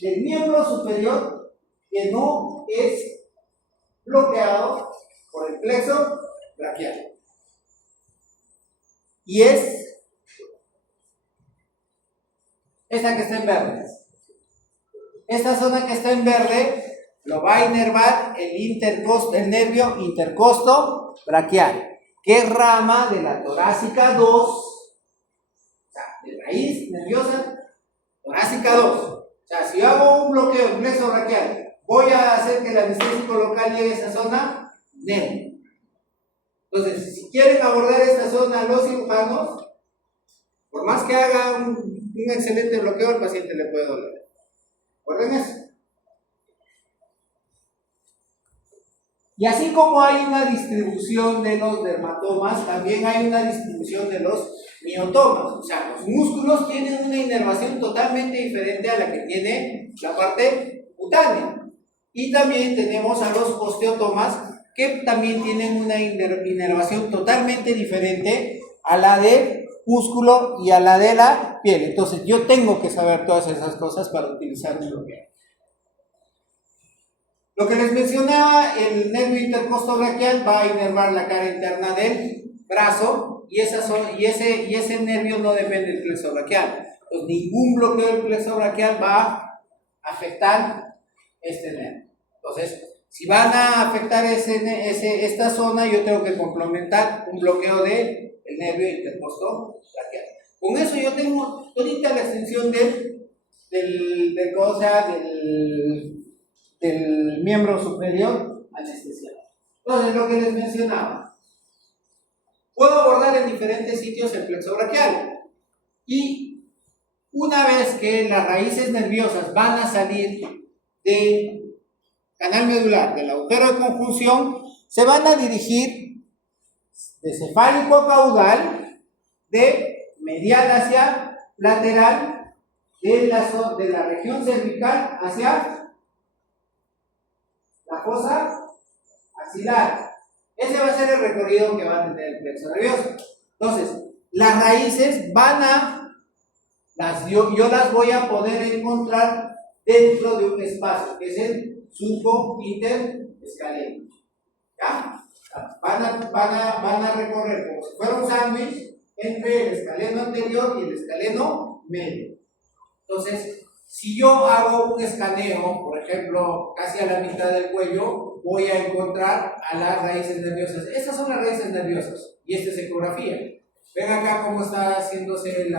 del miembro superior que no es bloqueado por el plexo braquial. Y es esta que está en verde. Esta zona que está en verde lo va a inervar el nervio intercosto braquial, que es rama de la torácica 2, o sea, de raíz nerviosa torácica 2. O sea, si yo hago un bloqueo en plexo braquial, voy a hacer que el anestésico local llegue a esa zona. Entonces, si quieren abordar esta zona los cirujanos, por más que haga un excelente bloqueo, al paciente le puede doler. ¿Recuerden eso? Y así como hay una distribución de los dermatomas, también hay una distribución de los miotomas. O sea, los músculos tienen una inervación totalmente diferente a la que tiene la parte cutánea. Y también tenemos a los osteotomas, que también tienen una inervación totalmente diferente a la del músculo y a la de la piel. Entonces yo tengo que saber todas esas cosas para utilizar un bloqueo. Lo que les mencionaba, el nervio intercosto braquial va a inervar la cara interna del brazo y ese nervio no depende del plexo braquial. Entonces ningún bloqueo del plexo braquial va a afectar este nervio. Entonces, si van a afectar esta zona, yo tengo que complementar un bloqueo del nervio intercosto braquial. Con eso yo tengo ahorita la extensión del miembro superior anestesiado. Entonces, lo que les mencionaba, puedo abordar en diferentes sitios el plexo braquial. Y una vez que las raíces nerviosas van a salir del canal medular, del agujero de conjunción, se van a dirigir de cefálico a caudal, de medial hacia lateral, de la región cervical hacia la fosa axilar. Ese va a ser el recorrido que va a tener el plexo nervioso. Entonces, las raíces yo las voy a poder encontrar dentro de un espacio, que es el surco interescalénico. ¿Ya? Van a recorrer como si fuera un sándwich entre el escaleno anterior y el escaleno medio. Entonces, si yo hago un escaneo, por ejemplo, casi a la mitad del cuello, voy a encontrar a las raíces nerviosas. Estas son las raíces nerviosas y esta es ecografía. Ven acá cómo está haciéndose el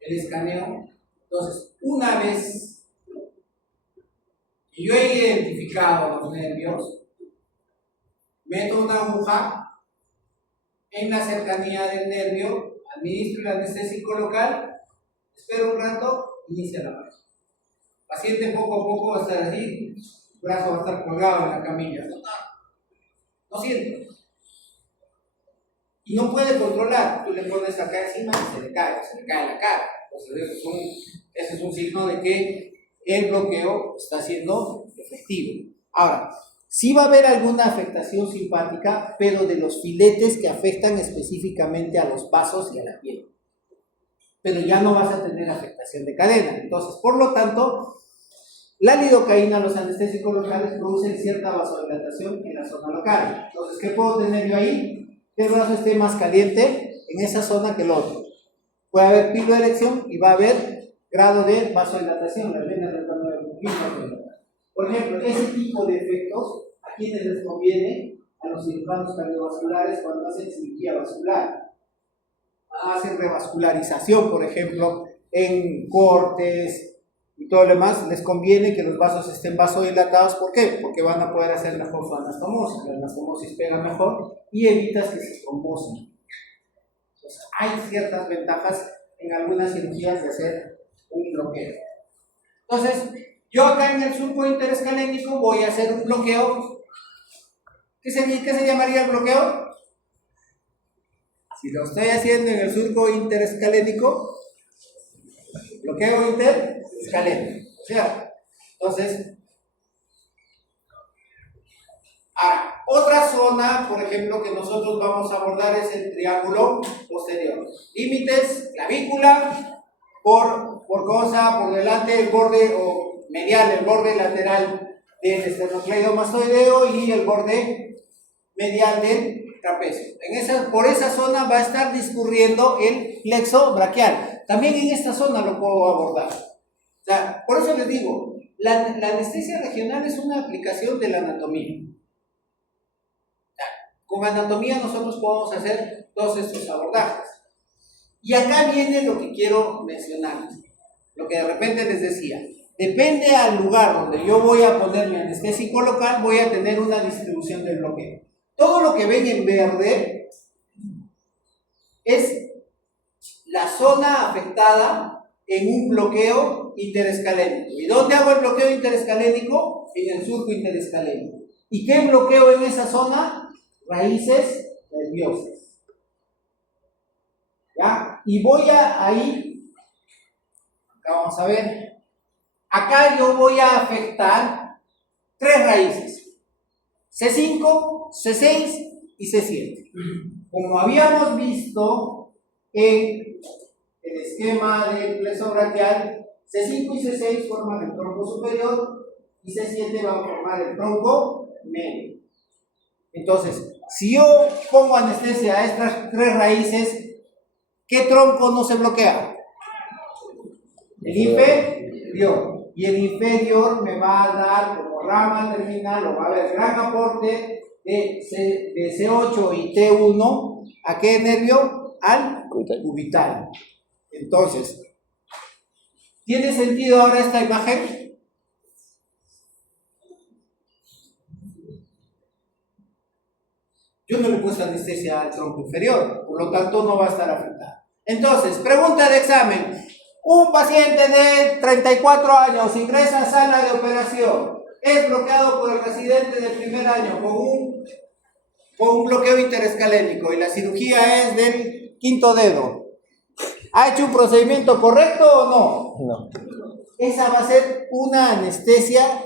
escaneo. Entonces, una vez que yo he identificado los nervios, meto una aguja en la cercanía del nervio, administro el anestésico local, espero un rato, inicia la marcha. El paciente poco a poco va a estar así, el brazo va a estar colgado en la camilla. No siente. Y no puede controlar. Tú le pones acá encima y se le cae la cara. Entonces, ese es un signo de que el bloqueo está siendo efectivo. Ahora, sí va a haber alguna afectación simpática, pero de los filetes que afectan específicamente a los vasos y a la piel. Pero ya no vas a tener afectación de cadena. Entonces, por lo tanto, la lidocaína, los anestésicos locales producen cierta vasodilatación en la zona local. Entonces, ¿qué puedo tener yo ahí? Que el brazo esté más caliente en esa zona que el otro. Puede haber piloerección y va a haber grado de vasodilatación, las venas del canal del pulmón. Por ejemplo, ese tipo de efectos, ¿a quienes les conviene? A los cirujanos cardiovasculares cuando hacen cirugía vascular. Hacen revascularización, por ejemplo, en cortes y todo lo demás, les conviene que los vasos estén vasodilatados. ¿Por qué? Porque van a poder hacer mejor su anastomosis. La anastomosis pega mejor y evitas que se trombosen. Entonces, hay ciertas ventajas en algunas cirugías de hacer un bloqueo. Entonces, yo acá en el surco interescalénico voy a hacer un bloqueo. ¿Qué se llamaría el bloqueo? Si lo estoy haciendo en el surco interescalénico, bloqueo interescalénico. O sea, entonces, ahora, otra zona, por ejemplo, que nosotros vamos a abordar es el triángulo posterior. Límites, clavícula, por delante el borde o medial, el borde lateral del esternocleidomastoideo y el borde medial del trapecio. Por esa zona va a estar discurriendo el plexo braquial. También en esta zona lo puedo abordar. O sea, por eso les digo, la anestesia regional es una aplicación de la anatomía. O sea, con anatomía nosotros podemos hacer todos estos abordajes. Y acá viene lo que quiero mencionar, lo que de repente les decía. Depende al lugar donde yo voy a poner mi anestésico local, voy a tener una distribución del bloqueo. Todo lo que ven en verde es la zona afectada en un bloqueo interescalénico. ¿Y dónde hago el bloqueo interescalénico? En el surco interescalénico. ¿Y qué bloqueo en esa zona? Raíces nerviosas. ¿Ya? Y voy ahí, acá vamos a ver, acá yo voy a afectar 3 raíces, C5, C6 y C7. Como habíamos visto en el esquema del plexo braquial, C5 y C6 forman el tronco superior y C7 va a formar el tronco medio. Entonces, si yo pongo anestesia a estas 3 raíces, ¿qué tronco no se bloquea? El inferior. Y el inferior me va a dar como rama terminal, o va a haber gran aporte de C8 y T1. ¿A qué nervio? Al cubital. Entonces, ¿tiene sentido ahora esta imagen? Yo no le he puesto anestesia al tronco inferior, por lo tanto no va a estar afectado. Entonces, pregunta de examen. Un paciente de 34 años ingresa a sala de operación. Es bloqueado por el residente del primer año con un bloqueo interescalénico y la cirugía es del quinto dedo. ¿Ha hecho un procedimiento correcto o no? No. Esa va a ser una anestesia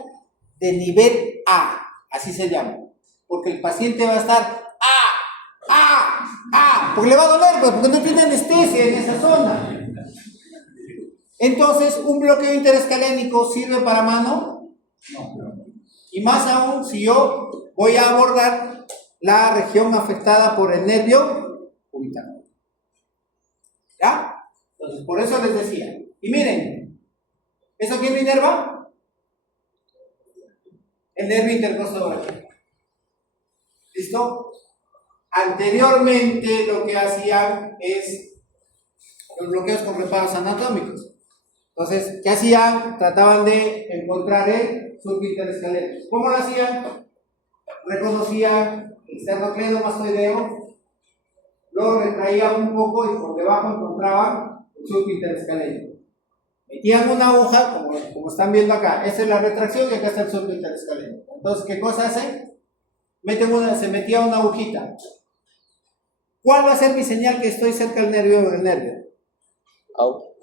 de nivel A, así se llama. porque el paciente va a estar porque le va a doler, pues, porque no tiene anestesia en esa zona. Entonces, ¿un bloqueo interescalénico sirve para mano? No. Y más aún si yo voy a abordar la región afectada por el nervio cubital. ¿Ya? Entonces, por eso les decía. Y miren, ¿eso quién lo inerva? El nervio intercostado braquial. ¿Listo? Anteriormente lo que hacían es los bloqueos con reparos anatómicos. Entonces, ¿qué hacían? Trataban de encontrar el surco interescalénico. ¿Cómo lo hacían? Reconocían el esternocleidomastoideo, lo retraían un poco y por debajo encontraban el surco interescalénico. Metían una aguja, como están viendo acá. Esa es la retracción y acá está el surco interescalénico. Entonces, ¿qué cosa hacen? Se metía una agujita. ¿Cuál va a ser mi señal que estoy cerca del nervio? Au.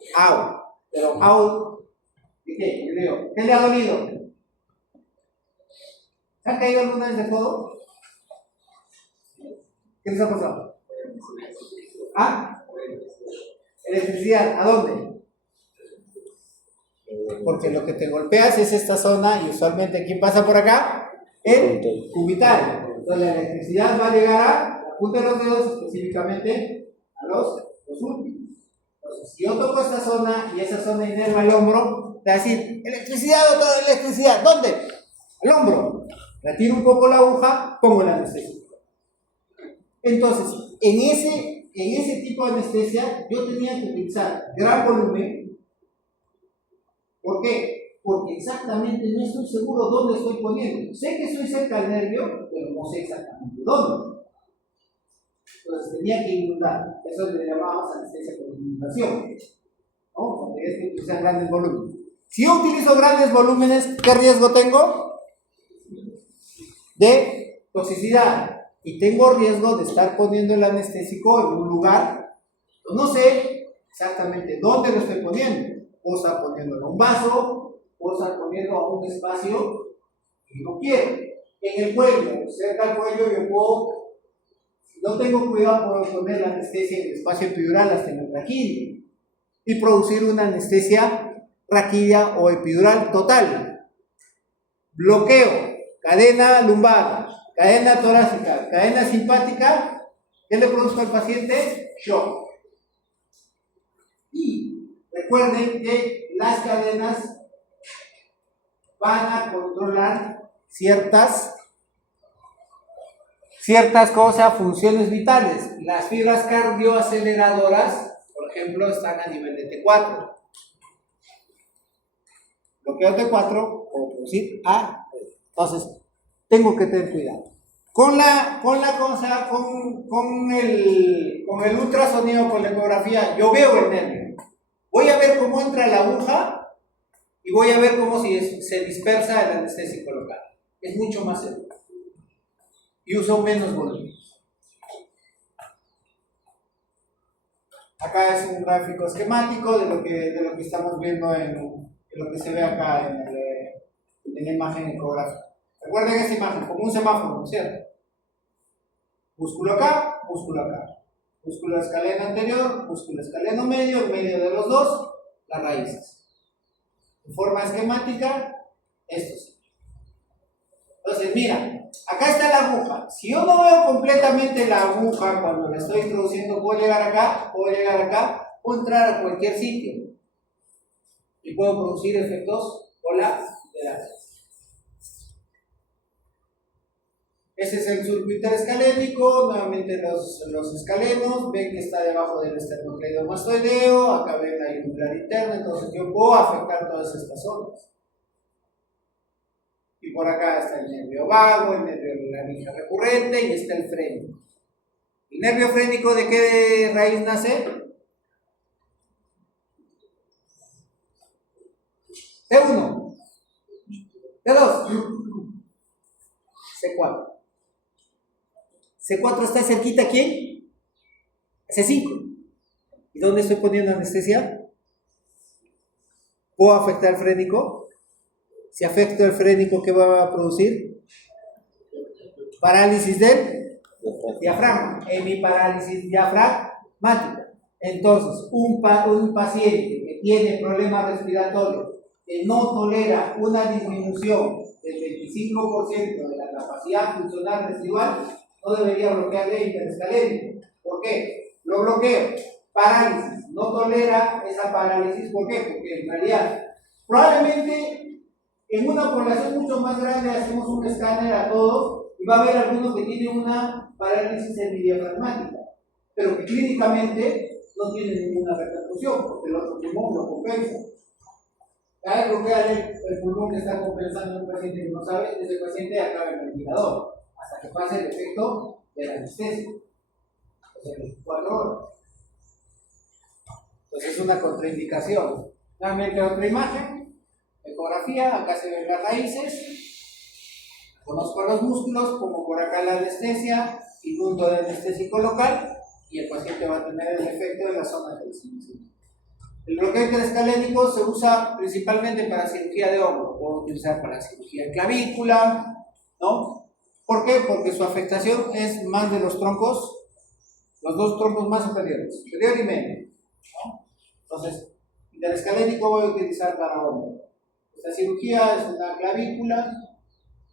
Pero au, ¿de qué? ¿Qué le ha dolido? ¿Se ha caído alguna vez de codo? ¿Qué les ha pasado? Electricidad, ¿a dónde? Porque lo que te golpeas es esta zona y usualmente ¿quién pasa por acá? El cubital. Entonces la electricidad va a llegar a la punta de los dedos, específicamente a los últimos. Entonces, si yo toco esta zona y esa zona inerva el hombro, te va a decir, electricidad, doctor, electricidad. ¿Dónde? El hombro. Retiro un poco la aguja, pongo la anestesia. Entonces, en ese tipo de anestesia, yo tenía que utilizar gran volumen. ¿Por qué? Porque exactamente no estoy seguro dónde estoy poniendo. Sé que estoy cerca del nervio, pero no sé exactamente dónde. Entonces tenía que inundar. Eso le llamábamos anestesia con inundación. ¿No? O sea, tenías que utilizar grandes volúmenes. Si yo utilizo grandes volúmenes, ¿qué riesgo tengo? De toxicidad. Y tengo riesgo de estar poniendo el anestésico en un lugar. No sé exactamente dónde lo estoy poniendo. Puedo estar poniéndolo en un vaso, puedo estar poniendo a un espacio que no quiero. En el cuello, cerca del cuello, yo puedo. No tengo cuidado por poner la anestesia en el espacio epidural hasta en el raquídeo y producir una anestesia raquídea o epidural total. Bloqueo, cadena lumbar, cadena torácica, cadena simpática. ¿Qué le produzco al paciente? Shock. Y recuerden que las cadenas van a controlar ciertas cosas, funciones vitales. Las fibras cardioaceleradoras, por ejemplo, están a nivel de T4. Bloqueo T4 o producir A. Entonces, tengo que tener cuidado. Con el ultrasonido, con la ecografía, yo veo el nervio. Voy a ver cómo entra la aguja y voy a ver cómo se dispersa el anestésico local. Es mucho más seguro. Y uso menos volumen. Acá es un gráfico esquemático de lo que estamos viendo en lo que se ve acá en la imagen ecográfica. Recuerden esa imagen como un semáforo, ¿no es cierto? Músculo acá, músculo acá. Músculo escaleno anterior, músculo escaleno medio, en medio de los dos, las raíces. En forma esquemática, esto sí. Entonces, mira, acá está la aguja. Si yo no veo completamente la aguja cuando la estoy introduciendo, puedo llegar acá, puedo entrar a cualquier sitio y puedo producir efectos colaterales. Ese es el surco interescalénico, nuevamente los escalenos, ven que está debajo del esternocleidomastoideo, acá ven la yugular interna, entonces yo puedo afectar todas estas zonas. Y por acá está el nervio vago, el nervio laringe recurrente y está el frénico. ¿El nervio frénico de qué raíz nace? T1, T2, C4. C4 está cerquita, ¿quién? C5. ¿Y dónde estoy poniendo anestesia? ¿Puedo afectar el frénico? Si afecto el frénico, ¿qué va a producir? parálisis del diafragma, hemiparálisis diafragmática. Entonces, un paciente que tiene problemas respiratorios, que no tolera una disminución del 25% de la capacidad funcional residual, no debería bloquearle interescalénico. ¿Por qué? Lo bloqueo. Parálisis. No tolera esa parálisis. ¿Por qué? Porque en realidad, probablemente en una población mucho más grande hacemos un escáner a todos y va a haber algunos que tienen una parálisis hemidiafragmática, pero que clínicamente no tienen ninguna repercusión, porque el otro pulmón lo compensa. Cada vez que el pulmón que está compensando a un paciente que no sabe, ese paciente acaba en el ventilador, hasta que pase el efecto de la anestesia. O sea, 4 horas. Entonces es una contraindicación. Nuevamente otra imagen, ecografía, acá se ven las raíces, conozco los músculos, como por acá la anestesia, indundo de anestésico local, y el paciente va a tener el efecto de la zona del cimiento. El bloqueo interescalénico se usa principalmente para cirugía de hombro, puedo utilizar para cirugía de clavícula, ¿no? ¿Por qué? Porque su afectación es más de los troncos, los dos troncos más superiores, superior y medio, ¿no? Entonces, interescalénico voy a utilizar para hombro. Esta cirugía es una clavícula,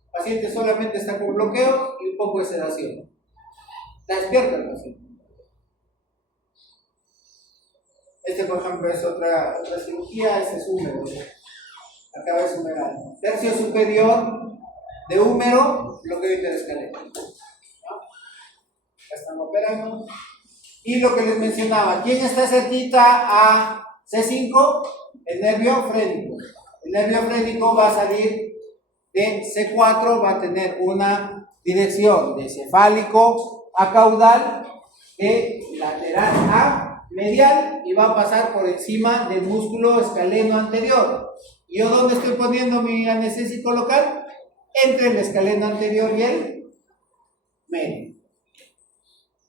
el paciente solamente está con bloqueo y un poco de sedación. La despierta el paciente. Este, por ejemplo, es otra cirugía, este es húmero, la cabeza humeral. Tercio superior de húmero, bloqueo interescalénico. Ya están operando. Y lo que les mencionaba, ¿quién está cerquita a C5? El nervio frénico. El nervio frénico va a salir de C4, va a tener una dirección de cefálico a caudal, de lateral a medial, y va a pasar por encima del músculo escaleno anterior. ¿Y yo dónde estoy poniendo mi anestésico local? Entre el escaleno anterior y el medio.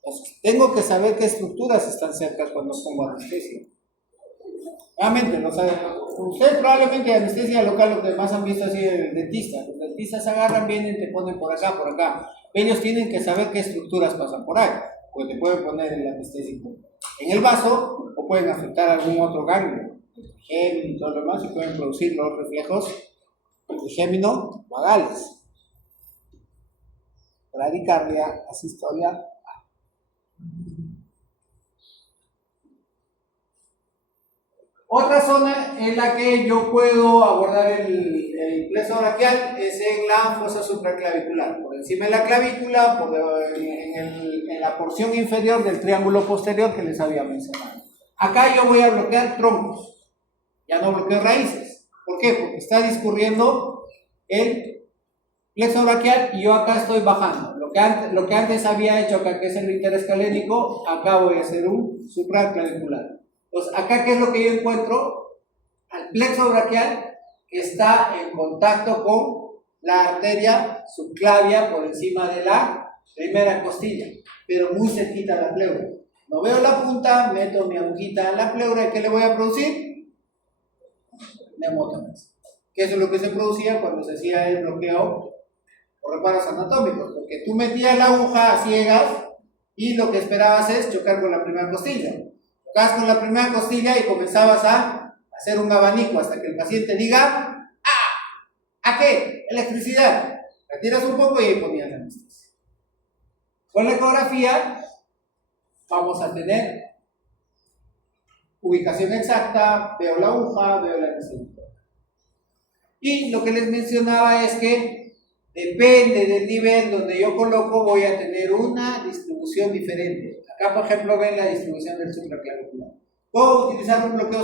Entonces, tengo que saber qué estructuras están cerca cuando pongo anestesia. Realmente, no saben. Ustedes probablemente anestesia local lo que más han visto así el dentista. Los dentistas agarran, vienen, te ponen por acá, por acá. Ellos tienen que saber qué estructuras pasan por ahí, porque te pueden poner el anestésico en el vaso o pueden afectar algún otro ganglio, el trigémino y todo lo demás, y pueden producir los reflejos trigémino-vagales. Bradicardia, asistolia. Otra zona en la que yo puedo abordar el plexo braquial es en la fosa supraclavicular, por encima de la clavícula, en la porción inferior del triángulo posterior que les había mencionado. Acá yo voy a bloquear troncos, ya no bloqueo raíces. ¿Por qué? Porque está discurriendo el plexo braquial y yo acá estoy bajando. Lo que antes había hecho acá, que es el interescalénico, acá voy a hacer un supraclavicular. Entonces, acá, ¿qué es lo que yo encuentro? Al plexo braquial que está en contacto con la arteria subclavia por encima de la primera costilla, pero muy cerquita a la pleura. No veo la punta, meto mi agujita en la pleura y ¿qué le voy a producir? Neumotórax. Que eso es lo que se producía cuando se hacía el bloqueo por reparos anatómicos, porque tú metías la aguja a ciegas y lo que esperabas es chocar con la primera costilla. Tocabas con la primera costilla y comenzabas a hacer un abanico hasta que el paciente diga ¿a qué? Electricidad. Retiras un poco y ahí ponías la anestesia. Con la ecografía vamos a tener ubicación exacta, veo la aguja, veo la anestesia. Y lo que les mencionaba es que depende del nivel donde yo coloco, voy a tener una distribución diferente. Acá, por ejemplo, ven la distribución del supraclavicular. ¿Puedo utilizar un bloqueo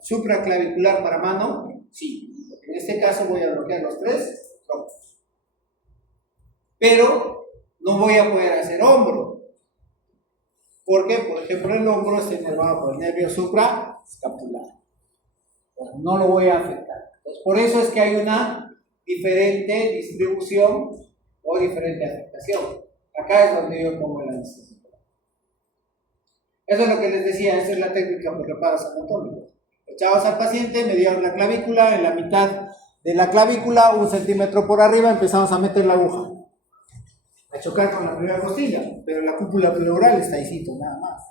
supraclavicular para mano? Sí. En este caso voy a bloquear los 3 troncos. Pero no voy a poder hacer hombro. Porque, por ejemplo, el hombro está inervado por el nervio supraescapular. Bueno, no lo voy a afectar. Entonces, por eso es que hay una diferente distribución o diferente afectación. Acá es donde yo pongo la anestesia. Eso es lo que les decía, esa es la técnica por reparos anatómicos. Echabas al paciente, medíamos la clavícula, en la mitad de la clavícula, 1 centímetro por arriba, empezamos a meter la aguja. a chocar con la primera costilla, pero la cúpula pleural está ahí, nada más.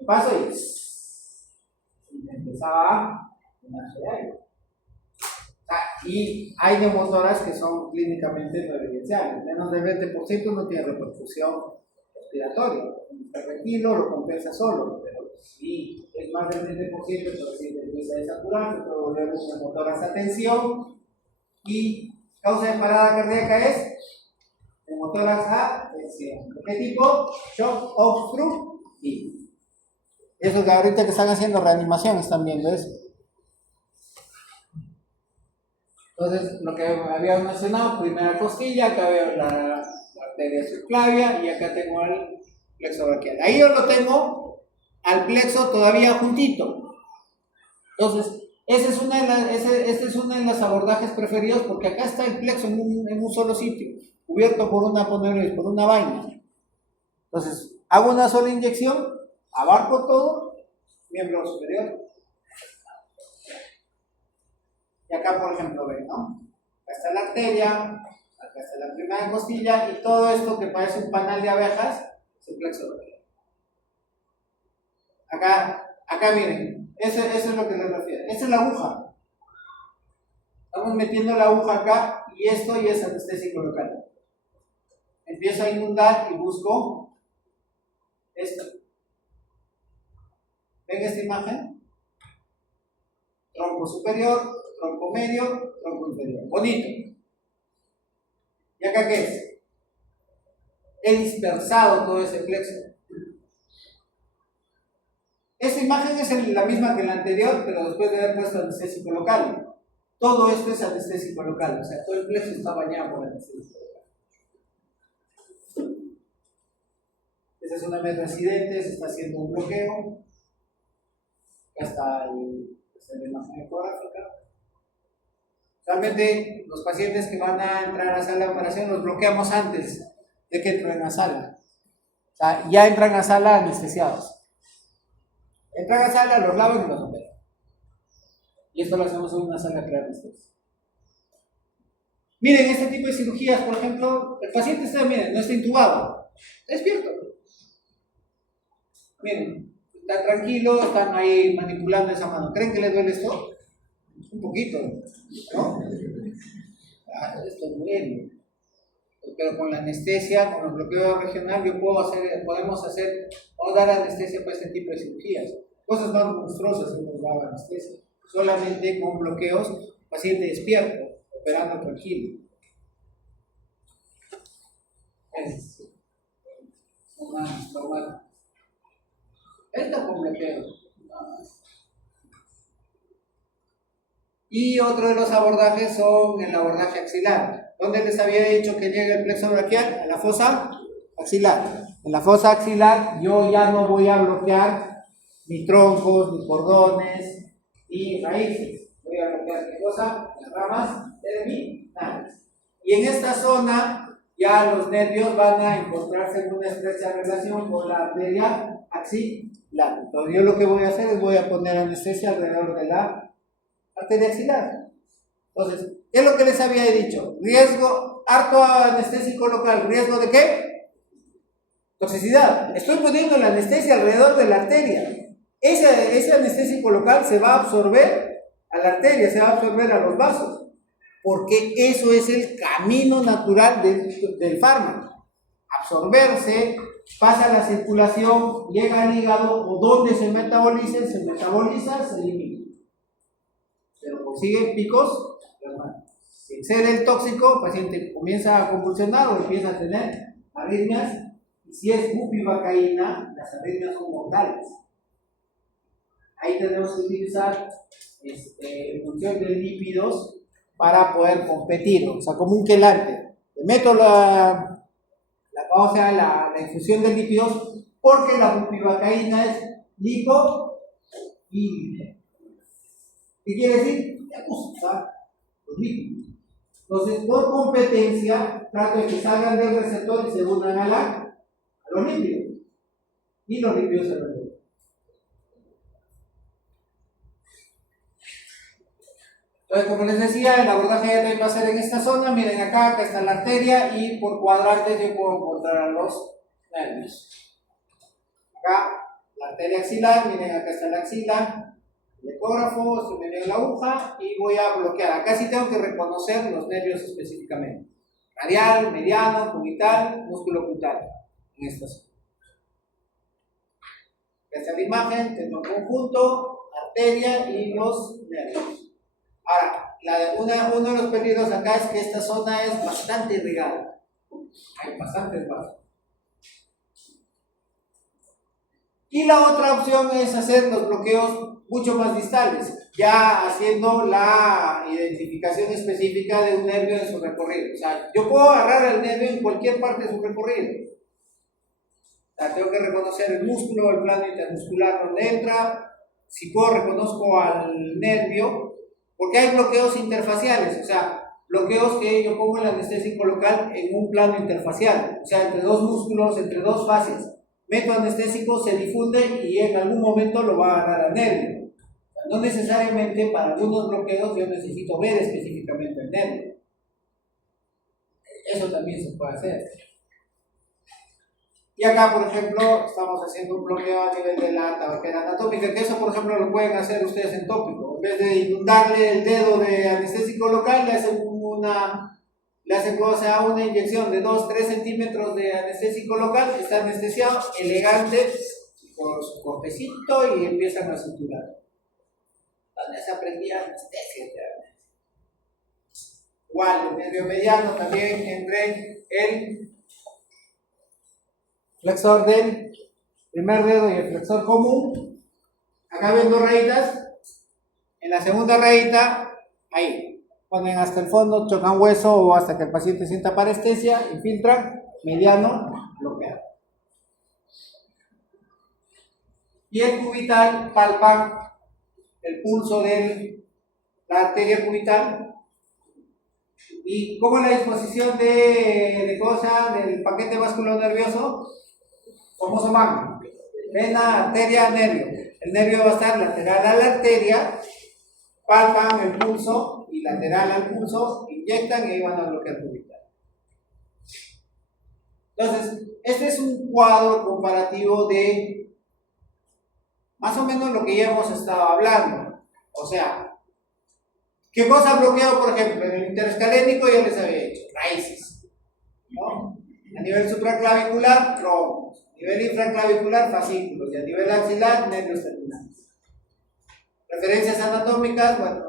Me paso y me empezaba a llenarse de aire. Y hay neumotoras que son clínicamente no evidenciables. Menos del 20% no tiene repercusión respiratoria. Está tranquilo, lo compensa solo, pero si es más del 20%, el paciente empieza a desaturar, se puede volver una neumotora hasta tensión. Y causa de parada cardíaca es neumotórax a tensión. ¿De qué tipo? Shock obstructivo. Eso que ahorita que están haciendo reanimación están viendo eso. Entonces, lo que había mencionado, primera costilla, acá veo la arteria subclavia y acá tengo el plexo braquial. Ahí yo lo tengo al plexo todavía juntito. Entonces, este es uno de los abordajes preferidos porque acá está el plexo en un solo sitio, cubierto por una aponeurosis, por una vaina. Entonces, hago una sola inyección, abarco todo, miembro superior. Y acá, por ejemplo, ven, ¿no? Acá está la arteria, acá está la primera costilla y todo esto que parece un panal de abejas es el plexo braquial. Acá miren, eso es lo que les refiero. Esta es la aguja. Estamos metiendo la aguja acá y esto ya es anestésico local. Empiezo a inundar y busco esto. ¿Ven esta imagen? Tronco superior, tronco medio, tronco inferior. Bonito. ¿Y acá qué es? He dispersado todo ese plexo. Esta imagen es la misma que la anterior, pero después de haber puesto anestésico local. Todo esto es anestésico local, o sea, todo el plexo está bañado por anestésico local. Esa es una vez residente, se está haciendo un bloqueo. Acá está la imagen ecográfica. Realmente los pacientes que van a entrar a la sala de operación los bloqueamos antes de que entren a la sala. O sea, ya entran a sala anestesiados. Entran a sala, los lavan y los operan. Y esto lo hacemos en una sala de anestesia. Miren, este tipo de cirugías, por ejemplo, el paciente está, miren, no está intubado, está despierto. Miren, está tranquilo, están ahí manipulando esa mano. ¿Creen que le duele esto? Un poquito, ¿no? Esto duele. Pero con la anestesia, con el bloqueo regional, podemos dar anestesia para este tipo de cirugías. Cosas más monstruosas que nos da la anestesia. Solamente con bloqueos, paciente despierto, operando tranquilo. Es normal. Esto con bloqueo. Y otro de los abordajes son el abordaje axilar. ¿Dónde les había dicho que llega el plexo braquial? A la fosa axilar. En la fosa axilar yo ya no voy a bloquear ni troncos, ni cordones, ni raíces. Voy a bloquear mi fosa, las ramas terminales. Y en esta zona ya los nervios van a encontrarse en una estrecha relación con la arteria axilar. Entonces yo lo que voy a hacer es voy a poner anestesia alrededor de la arteria axilar. Entonces, ¿qué es lo que les había dicho? Riesgo, harto anestésico local. ¿Riesgo de qué? Toxicidad. Estoy poniendo la anestesia alrededor de la arteria. Ese anestésico local se va a absorber a la arteria, se va a absorber a los vasos. Porque eso es el camino natural del fármaco. Absorberse, pasa a la circulación, llega al hígado o donde se metaboliza, se elimina. Pero consiguen picos. Si excede el tóxico, el paciente comienza a convulsionar o empieza a tener arritmias. Y si es bupivacaína, las arritmias son mortales. Ahí tenemos que utilizar función de lípidos para poder competir, o sea, como un quelante. Le meto la infusión de lípidos porque la bupivacaína es lipofílica. ¿Qué quiere decir? Ya gusta los lípidos. Entonces, por competencia, trato de que salgan del receptor y se unan a los lípidos. Y los lípidos se reducen. Entonces, como les decía, el abordaje también va a ser en esta zona. Miren acá está la arteria y por cuadrantes yo puedo encontrar a los nervios. Acá, la arteria axilar, miren acá está la axila, el ecógrafo, se me lee la aguja y voy a bloquear. Acá sí tengo que reconocer los nervios específicamente. Radial, mediano, cubital, músculo cutáneo. En esta zona. Esta es la imagen, tengo conjunto, arteria y los nervios. Ahora, uno de los peligros acá es que esta zona es bastante irrigada. Hay bastantes vasos. Y la otra opción es hacer los bloqueos mucho más distales, ya haciendo la identificación específica de un nervio en su recorrido. O sea, yo puedo agarrar el nervio en cualquier parte de su recorrido. O sea, tengo que reconocer el músculo, el plano intermuscular donde entra. Si puedo, reconozco al nervio, porque hay bloqueos interfaciales, o sea, bloqueos que yo pongo el anestésico local en un plano interfacial, o sea, entre dos músculos, entre dos fascias. Meto anestésico, se difunde y en algún momento lo va a agarrar al nervio. O sea, no necesariamente para algunos bloqueos yo necesito ver específicamente el nervio. Eso también se puede hacer. Y acá, por ejemplo, estamos haciendo un bloqueo a nivel de la tabacera anatómica, que eso, por ejemplo, lo pueden hacer ustedes en tópico. En vez de inundarle el dedo de anestésico local, le hacen una inyección de 2-3 centímetros de anestésico local, está anestesiado, elegante, con su cortecito y empiezan a suturar. ¿Dónde se aprendía anestesia? Igual, el nervio mediano también entre el flexor del primer dedo y el flexor común. Acá ven dos rayitas. En la segunda rayita, ahí, ponen hasta el fondo, chocan hueso o hasta que el paciente sienta parestesia, infiltran, mediano, bloqueado. Y el cubital, palpan el pulso de la arteria cubital. ¿Y cómo es la disposición del paquete vasculonervioso? Famoso mango. Vena, arteria, nervio. El nervio va a estar lateral a la arteria, palpan el pulso y lateral al pulso, inyectan y ahí van a bloquear el cubital. Entonces, este es un cuadro comparativo de más o menos lo que ya hemos estado hablando. O sea, ¿qué cosa bloqueo, por ejemplo? En el interescalénico ya les había dicho, raíces, ¿no? A nivel supraclavicular, trombos. A nivel infraclavicular, fascículos. Y a nivel axilar, nervios terminales. Referencias anatómicas, bueno,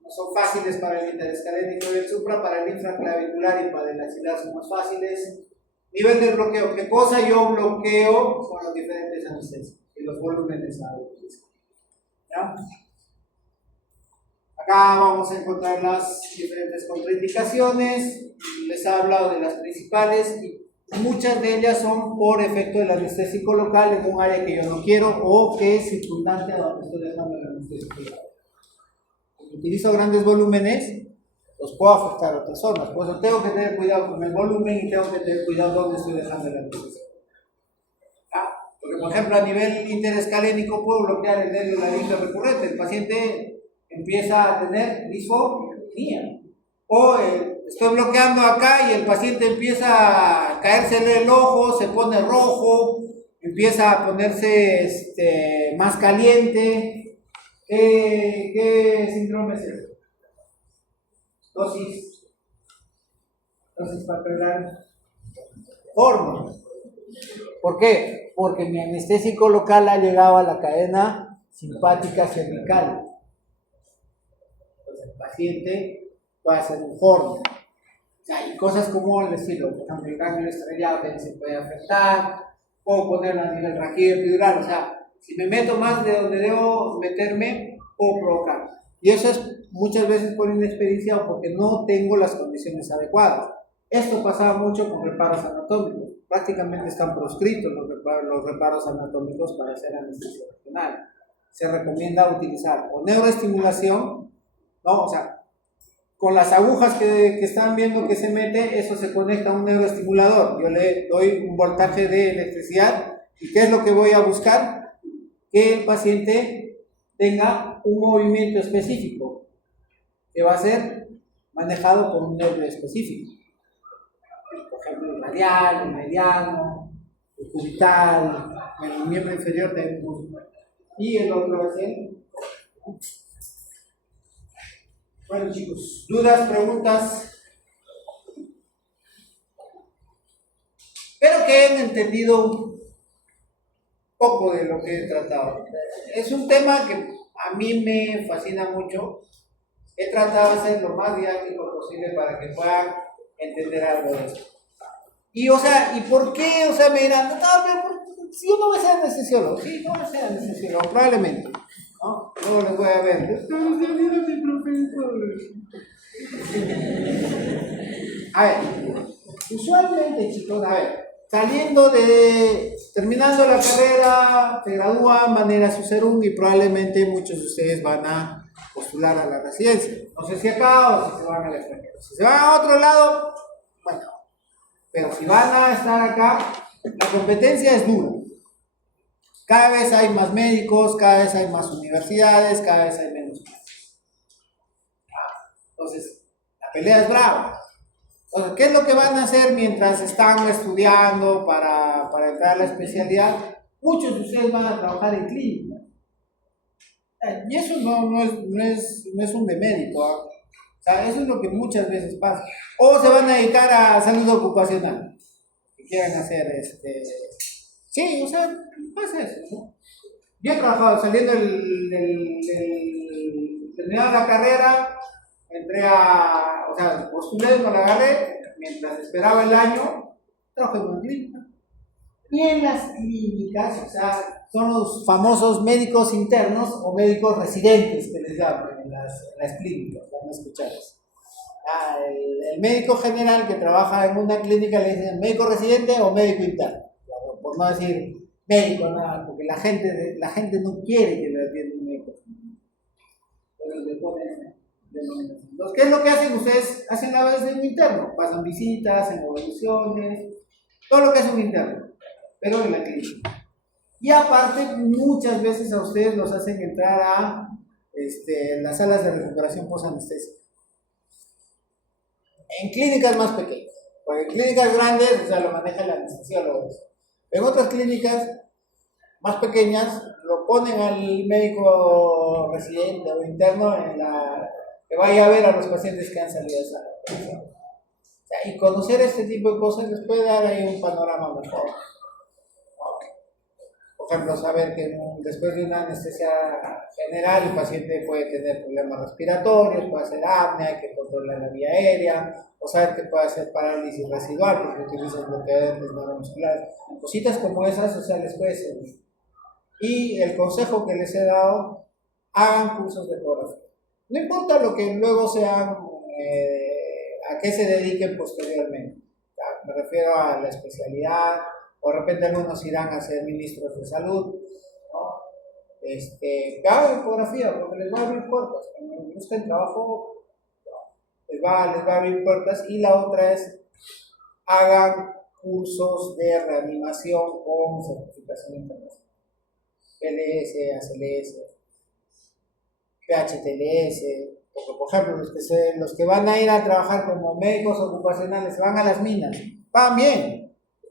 no son fáciles para el interescalénico y el supra, para el infraclavicular y para el axilar son más fáciles. Nivel de bloqueo, ¿qué cosa yo bloqueo con los diferentes anestesios y los volúmenes agudos? ¿Ya? Acá vamos a encontrar las diferentes contraindicaciones. Les he hablado de las principales y muchas de ellas son por efecto del anestésico local en un área que yo no quiero o que es circundante a donde estoy dejando el anestésico local. Si utilizo grandes volúmenes, los puedo afectar a otras zonas. Por eso tengo que tener cuidado con el volumen y tengo que tener cuidado donde estoy dejando el anestésico. Porque, por ejemplo, a nivel interescalénico puedo bloquear el nervio laríngeo recurrente. El paciente empieza a tener disfonía. O estoy bloqueando acá y el paciente empieza a caérsele el ojo, se pone rojo, empieza a ponerse más caliente. ¿Qué síndrome es eso? Dosis papilar. Hormona. ¿Por qué? Porque mi anestésico local ha llegado a la cadena simpática cervical. Entonces el paciente puede hacer un forno. O sea, hay cosas como el estilo, por ejemplo, el ganglio estrellado que se puede afectar, puedo ponerlo a nivel raquídeo epidural. O sea, si me meto más de donde debo meterme, puedo provocar. Y eso es muchas veces por inexperiencia o porque no tengo las condiciones adecuadas. Esto pasaba mucho con reparos anatómicos. Prácticamente están proscritos los reparos anatómicos para hacer anestesia regional. Se recomienda utilizar o neuroestimulación, ¿no? O sea, con las agujas que están viendo que se mete, eso se conecta a un neuroestimulador. Yo le doy un voltaje de electricidad y ¿qué es lo que voy a buscar? Que el paciente tenga un movimiento específico. que va a ser manejado por un nervio específico. Por ejemplo, el radial, el mediano, el cubital, el miembro inferior del músculo. Y el otro va a ser. Bueno, chicos, dudas, preguntas. Espero que hayan entendido un poco de lo que he tratado. Es un tema que a mí me fascina mucho. He tratado de ser lo más didáctico posible para que puedan entender algo de esto. Y, o sea, ¿y por qué? O sea, me dirán, no, pero si yo no voy a ser anestesiólogo. Sí, no voy a ser anestesiólogo, probablemente. ¿No? Luego les voy a ver. A ver, usualmente, chicos, a ver, terminando la carrera, se gradúan, van a ir a su serum y probablemente muchos de ustedes van a postular a la residencia. No sé si acá o si se van al extranjero. Si se van a otro lado, bueno, pero si van a estar acá, la competencia es dura. Cada vez hay más médicos, cada vez hay más universidades, cada vez hay menos. Entonces, la pelea es brava. Entonces, ¿qué es lo que van a hacer mientras están estudiando para entrar a la especialidad? Muchos de ustedes van a trabajar en clínica. Y eso no es un demérito. O sea, eso es lo que muchas veces pasa. O se van a dedicar a salud ocupacional. Que quieran hacer Sí, o sea, pasa eso, ¿no? Yo he trabajado saliendo terminando la carrera, o sea, postulé, no la agarré, mientras esperaba el año, trabajé en una clínica. Y en las clínicas, o sea, son los famosos médicos internos o médicos residentes que les llaman en las clínicas, van a escuchar eso. El médico general que trabaja en una clínica le dicen médico residente o médico interno, por no decir médico, nada, porque la gente no quiere que le atienda un médico. Entonces le ponen denominación. Entonces, ¿qué es lo que hacen ustedes? Hacen la vez de un interno, pasan visitas, hacen evaluaciones, todo lo que hace un interno, pero en la clínica. Y aparte, muchas veces a ustedes los hacen entrar a las salas de recuperación post-anestesia. En clínicas más pequeñas, porque en clínicas grandes, o sea, lo maneja el anestesiólogo. En otras clínicas más pequeñas, lo ponen al médico residente o interno que vaya a ver a los pacientes que han salido de sala. O sea, y conocer este tipo de cosas les puede dar ahí un panorama mejor. Por ejemplo, saber que después de una anestesia general el paciente puede tener problemas respiratorios, puede hacer apnea, que controla la vía aérea, o saber que puede hacer parálisis residual porque utiliza bloqueadores neuromusculares. Cositas como esas, o sea, les puede servir. Y el consejo que les he dado, hagan cursos de ecografía. No importa lo que luego sean, a qué se dediquen posteriormente. Me refiero a la especialidad, o de repente algunos irán a ser ministros de salud, ¿no? Que hagan ecografía porque les va a abrir puertas. Cuando busquen trabajo, les va a abrir puertas. Y la otra es, hagan cursos de reanimación con certificación internacional. PLS, ACLS, PHTLS, porque por ejemplo los que van a ir a trabajar como médicos ocupacionales, van a las minas, pagan bien.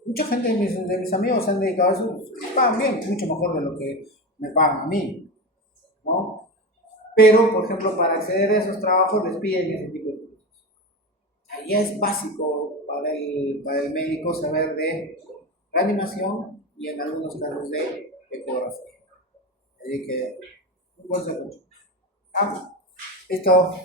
Mucha gente de mis amigos se han dedicado a eso, pagan bien, mucho mejor de lo que me pagan a mí, ¿no? Pero, por ejemplo, para acceder a esos trabajos les piden ese tipo de cosas. Ahí es básico para el médico saber de reanimación y en algunos casos de ecografía. Así que, un buen servicio. Listo.